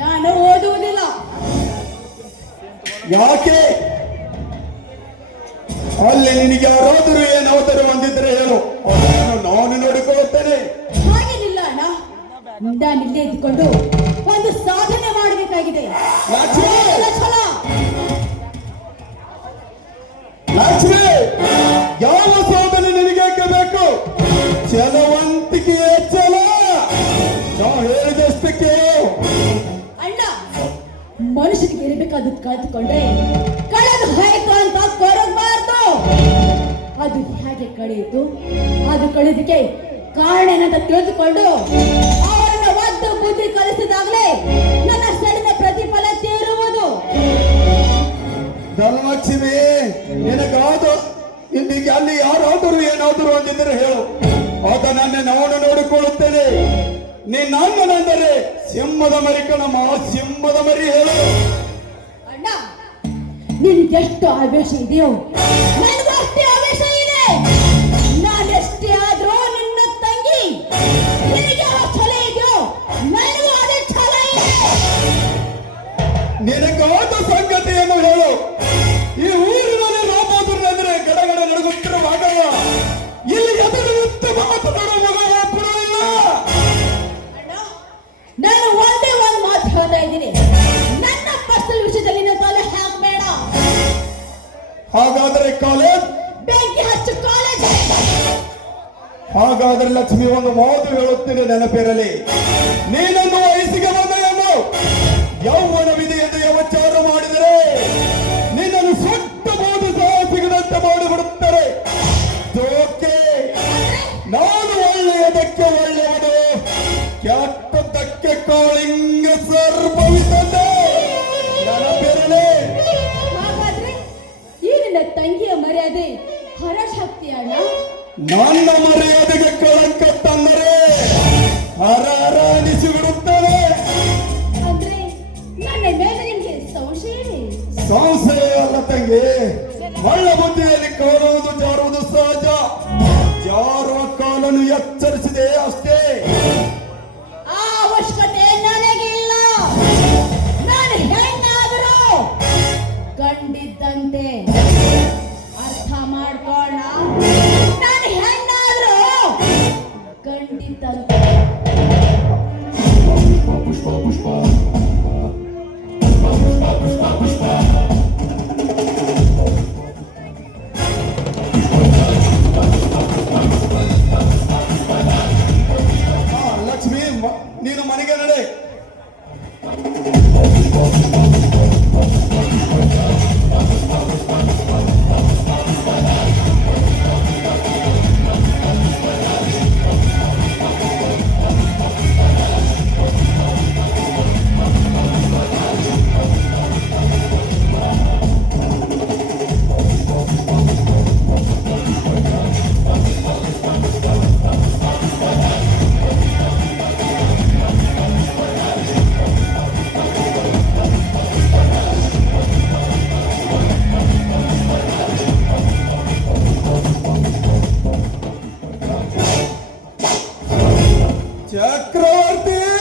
ನಾನು ಓದುವುದಿಲ್ಲ. ಯಾಕೆ? ಅಲ್ಲಿ ನಿನಗೆ ಯಾರಾದರೂ ಏನಾದರೂ ಅಂದಿದ್ರೆ ಹೇಳು, ಅವರನ್ನು ನಾನು ನೋಡಿಕೊಳ್ಳುತ್ತೇನೆ. ಹಾಗೇನಿಲ್ಲ ಅಣ್ಣ, ನಾನು ಇಲ್ಲೇ ಇದ್ದುಕೊಂಡು ಒಂದು ಸಾಧನೆ ಮಾಡಬೇಕಾಗಿದೆ. ಲಕ್ಷ್ಮಿ, ಛಲ. ಲಕ್ಷ್ಮಿ, ಯಾವ ಸಾಧನೆ ನಿನಗೆ ಬೇಕು? ಛಲವಂತಿಕೆಯೇ ಛಲ. ನಾವು ಹೇಳಿದಷ್ಟು ಕೇಳು. ಅಣ್ಣ, ಮನುಷ್ಯನಿಗೆ ಇರಬೇಕಾದ ಕಳೆದುಕೊಂಡ್ರೆ ಕಳೆದು ಹೋಯ್ತು ಅಂತ ಕೊರಗಬಾರ್ದು. ಅದು ಹೇಗೆ ಕಳೆಯಿತು, ಅದು ಕಳೆದಕ್ಕೆ ಕಾರಣ ಏನಂತ ತಿಳಿದುಕೊಂಡು ಅವರನ್ನು ಒದ್ದು ಬುದ್ಧಿ ಕಲಿಸಿದಾಗಲೇ ನನ್ನ ಸಡಿನ ಪ್ರತಿಫಲ ತೀರುವುದು. ಧನಲಕ್ಷ್ಮಿ, ನಿನಗಾದ ಇಲ್ಲಿಗೆ ಅಲ್ಲಿ ಯಾರಾದರೂ ಏನಾದರೂ ಅಂದಿದ್ರೆ ಹೇಳು, ಅದನ್ನೇ ನಾನು ನೋಡಿಕೊಳ್ಳುತ್ತೇನೆ. ನೀನಂದರೆ ಸಿಂಹದ ಮರಿಕನಮ್ಮ, ಸಿಂಹದ ಮರಿ ಹೇಳು. ಅಣ್ಣ, ನಿನ್ಗೆಷ್ಟು ಆವೇಶ ಇದೆಯೋ ನನಗೂ ಅಷ್ಟೇ ಆವೇಶ ಇದೆ. ನಾನೆಷ್ಟೇ ಆದ್ರೂ ನಿನ್ನ ತಂಗಿ. ನಿನಗೆ ಯಾವ ಛಲ ಇದೆಯೋ ನನಗೂ ಅದೇ ಛಲ ಇದೆ. ನಿನಗಾದ ಸಂಗತಿಯನ್ನು ಹೇಳು. ಈ ಊರಿನಲ್ಲಿ ರಾಮೋದರನೆಂದರೆ ಗಡಗಡ ನಡುಗುತ್ತಿರುವಾಗ ಇಲ್ಲಿ ಎದುರು ನಿಂತು ಮಾತನಾಡುವ ಮಗ ಒಬ್ಬರು ಇಲ್ಲ. ಅಣ್ಣ, ನಾನು ಒಂದೇ ಒಂದು ಮಾತು ಹೇಳ್ತಾ ಇದ್ದೀನಿ, ನನ್ನ ಪರ್ಸನಲ್ ವಿಷಯದಲ್ಲಿ ನನ್ನ ತಲೆ ಹಾಕಬೇಡ. ಹಾಗಾದ್ರೆ ಕಾಲೇಜ್ ಬೆಂಕಿ ಹಚ್ಚು ಕಾಲೇಜ್. ಹಾಗಾದ್ರೆ ಲಕ್ಷ್ಮಿ, ಒಂದು ಮಾತು ಹೇಳುತ್ತೇನೆ, ನೆನಪಿರಲಿ. ನೀನೊಂದು ವಯಸ್ಸಿಗೆ ಬಂದೆಯನ್ನು ಯೌವನವಿದೆ ಎಂದು ಯವಚಾರ ಮಾಡಿದರೆ ನಿನ್ನನ್ನು ಸುಟ್ಟಬಹುದು, ಸಹ ಸಿಗದಂತೆ ಮಾಡಿಬಿಡುತ್ತಾರೆ. ಜೋಕೆ, ನಾನು ಒಳ್ಳೆಯದಕ್ಕೆ ಒಳ್ಳೆಯವನು, ಕೆಟ್ಟದ್ದಕ್ಕೆ ಕಾಳಿಂಗ ಸರ್ಭವಿತಂದೆ. ನೆನಪಿರಲಿ. ಹಾಗಾದ್ರೆ ಈ ನಿನ್ನ ತಂಗಿಯ ಮರ್ಯಾದೆ ಹರಾಜ್ ಹಾಕ್ತೀಯ ಅಣ್ಣ? ನನ್ನ ಮರ್ಯಾದೆಗೆ ಕಳಂಕ ತಂದರೆ ಹರ ಅನಿಸಿಬಿಡುತ್ತದೆ. ಅಂದ್ರೆ ನನ್ನ ಮೇಲೆ ನಿಮ್ಗೆ ಸಂಶಯವೇ? ಸಂಶಯ ಅಲ್ಲ ತಂಗಿ, ಒಳ್ಳೆ ಬುದ್ಧಿಯಲ್ಲಿ ಕಾಣುವುದು ಜಾರುವುದು ಸಹಜ. ಜಾರುವ ಕಾಲನ್ನು ಎಚ್ಚರಿಸಿದೆ ಅಷ್ಟೇ. ಆ ಅವಶ್ಯಕತೆ ನನಗಿಲ್ಲ. ನಾನು ಹೆಣ್ಣಾದರೂ ಚಕ್ರವರ್ತಿ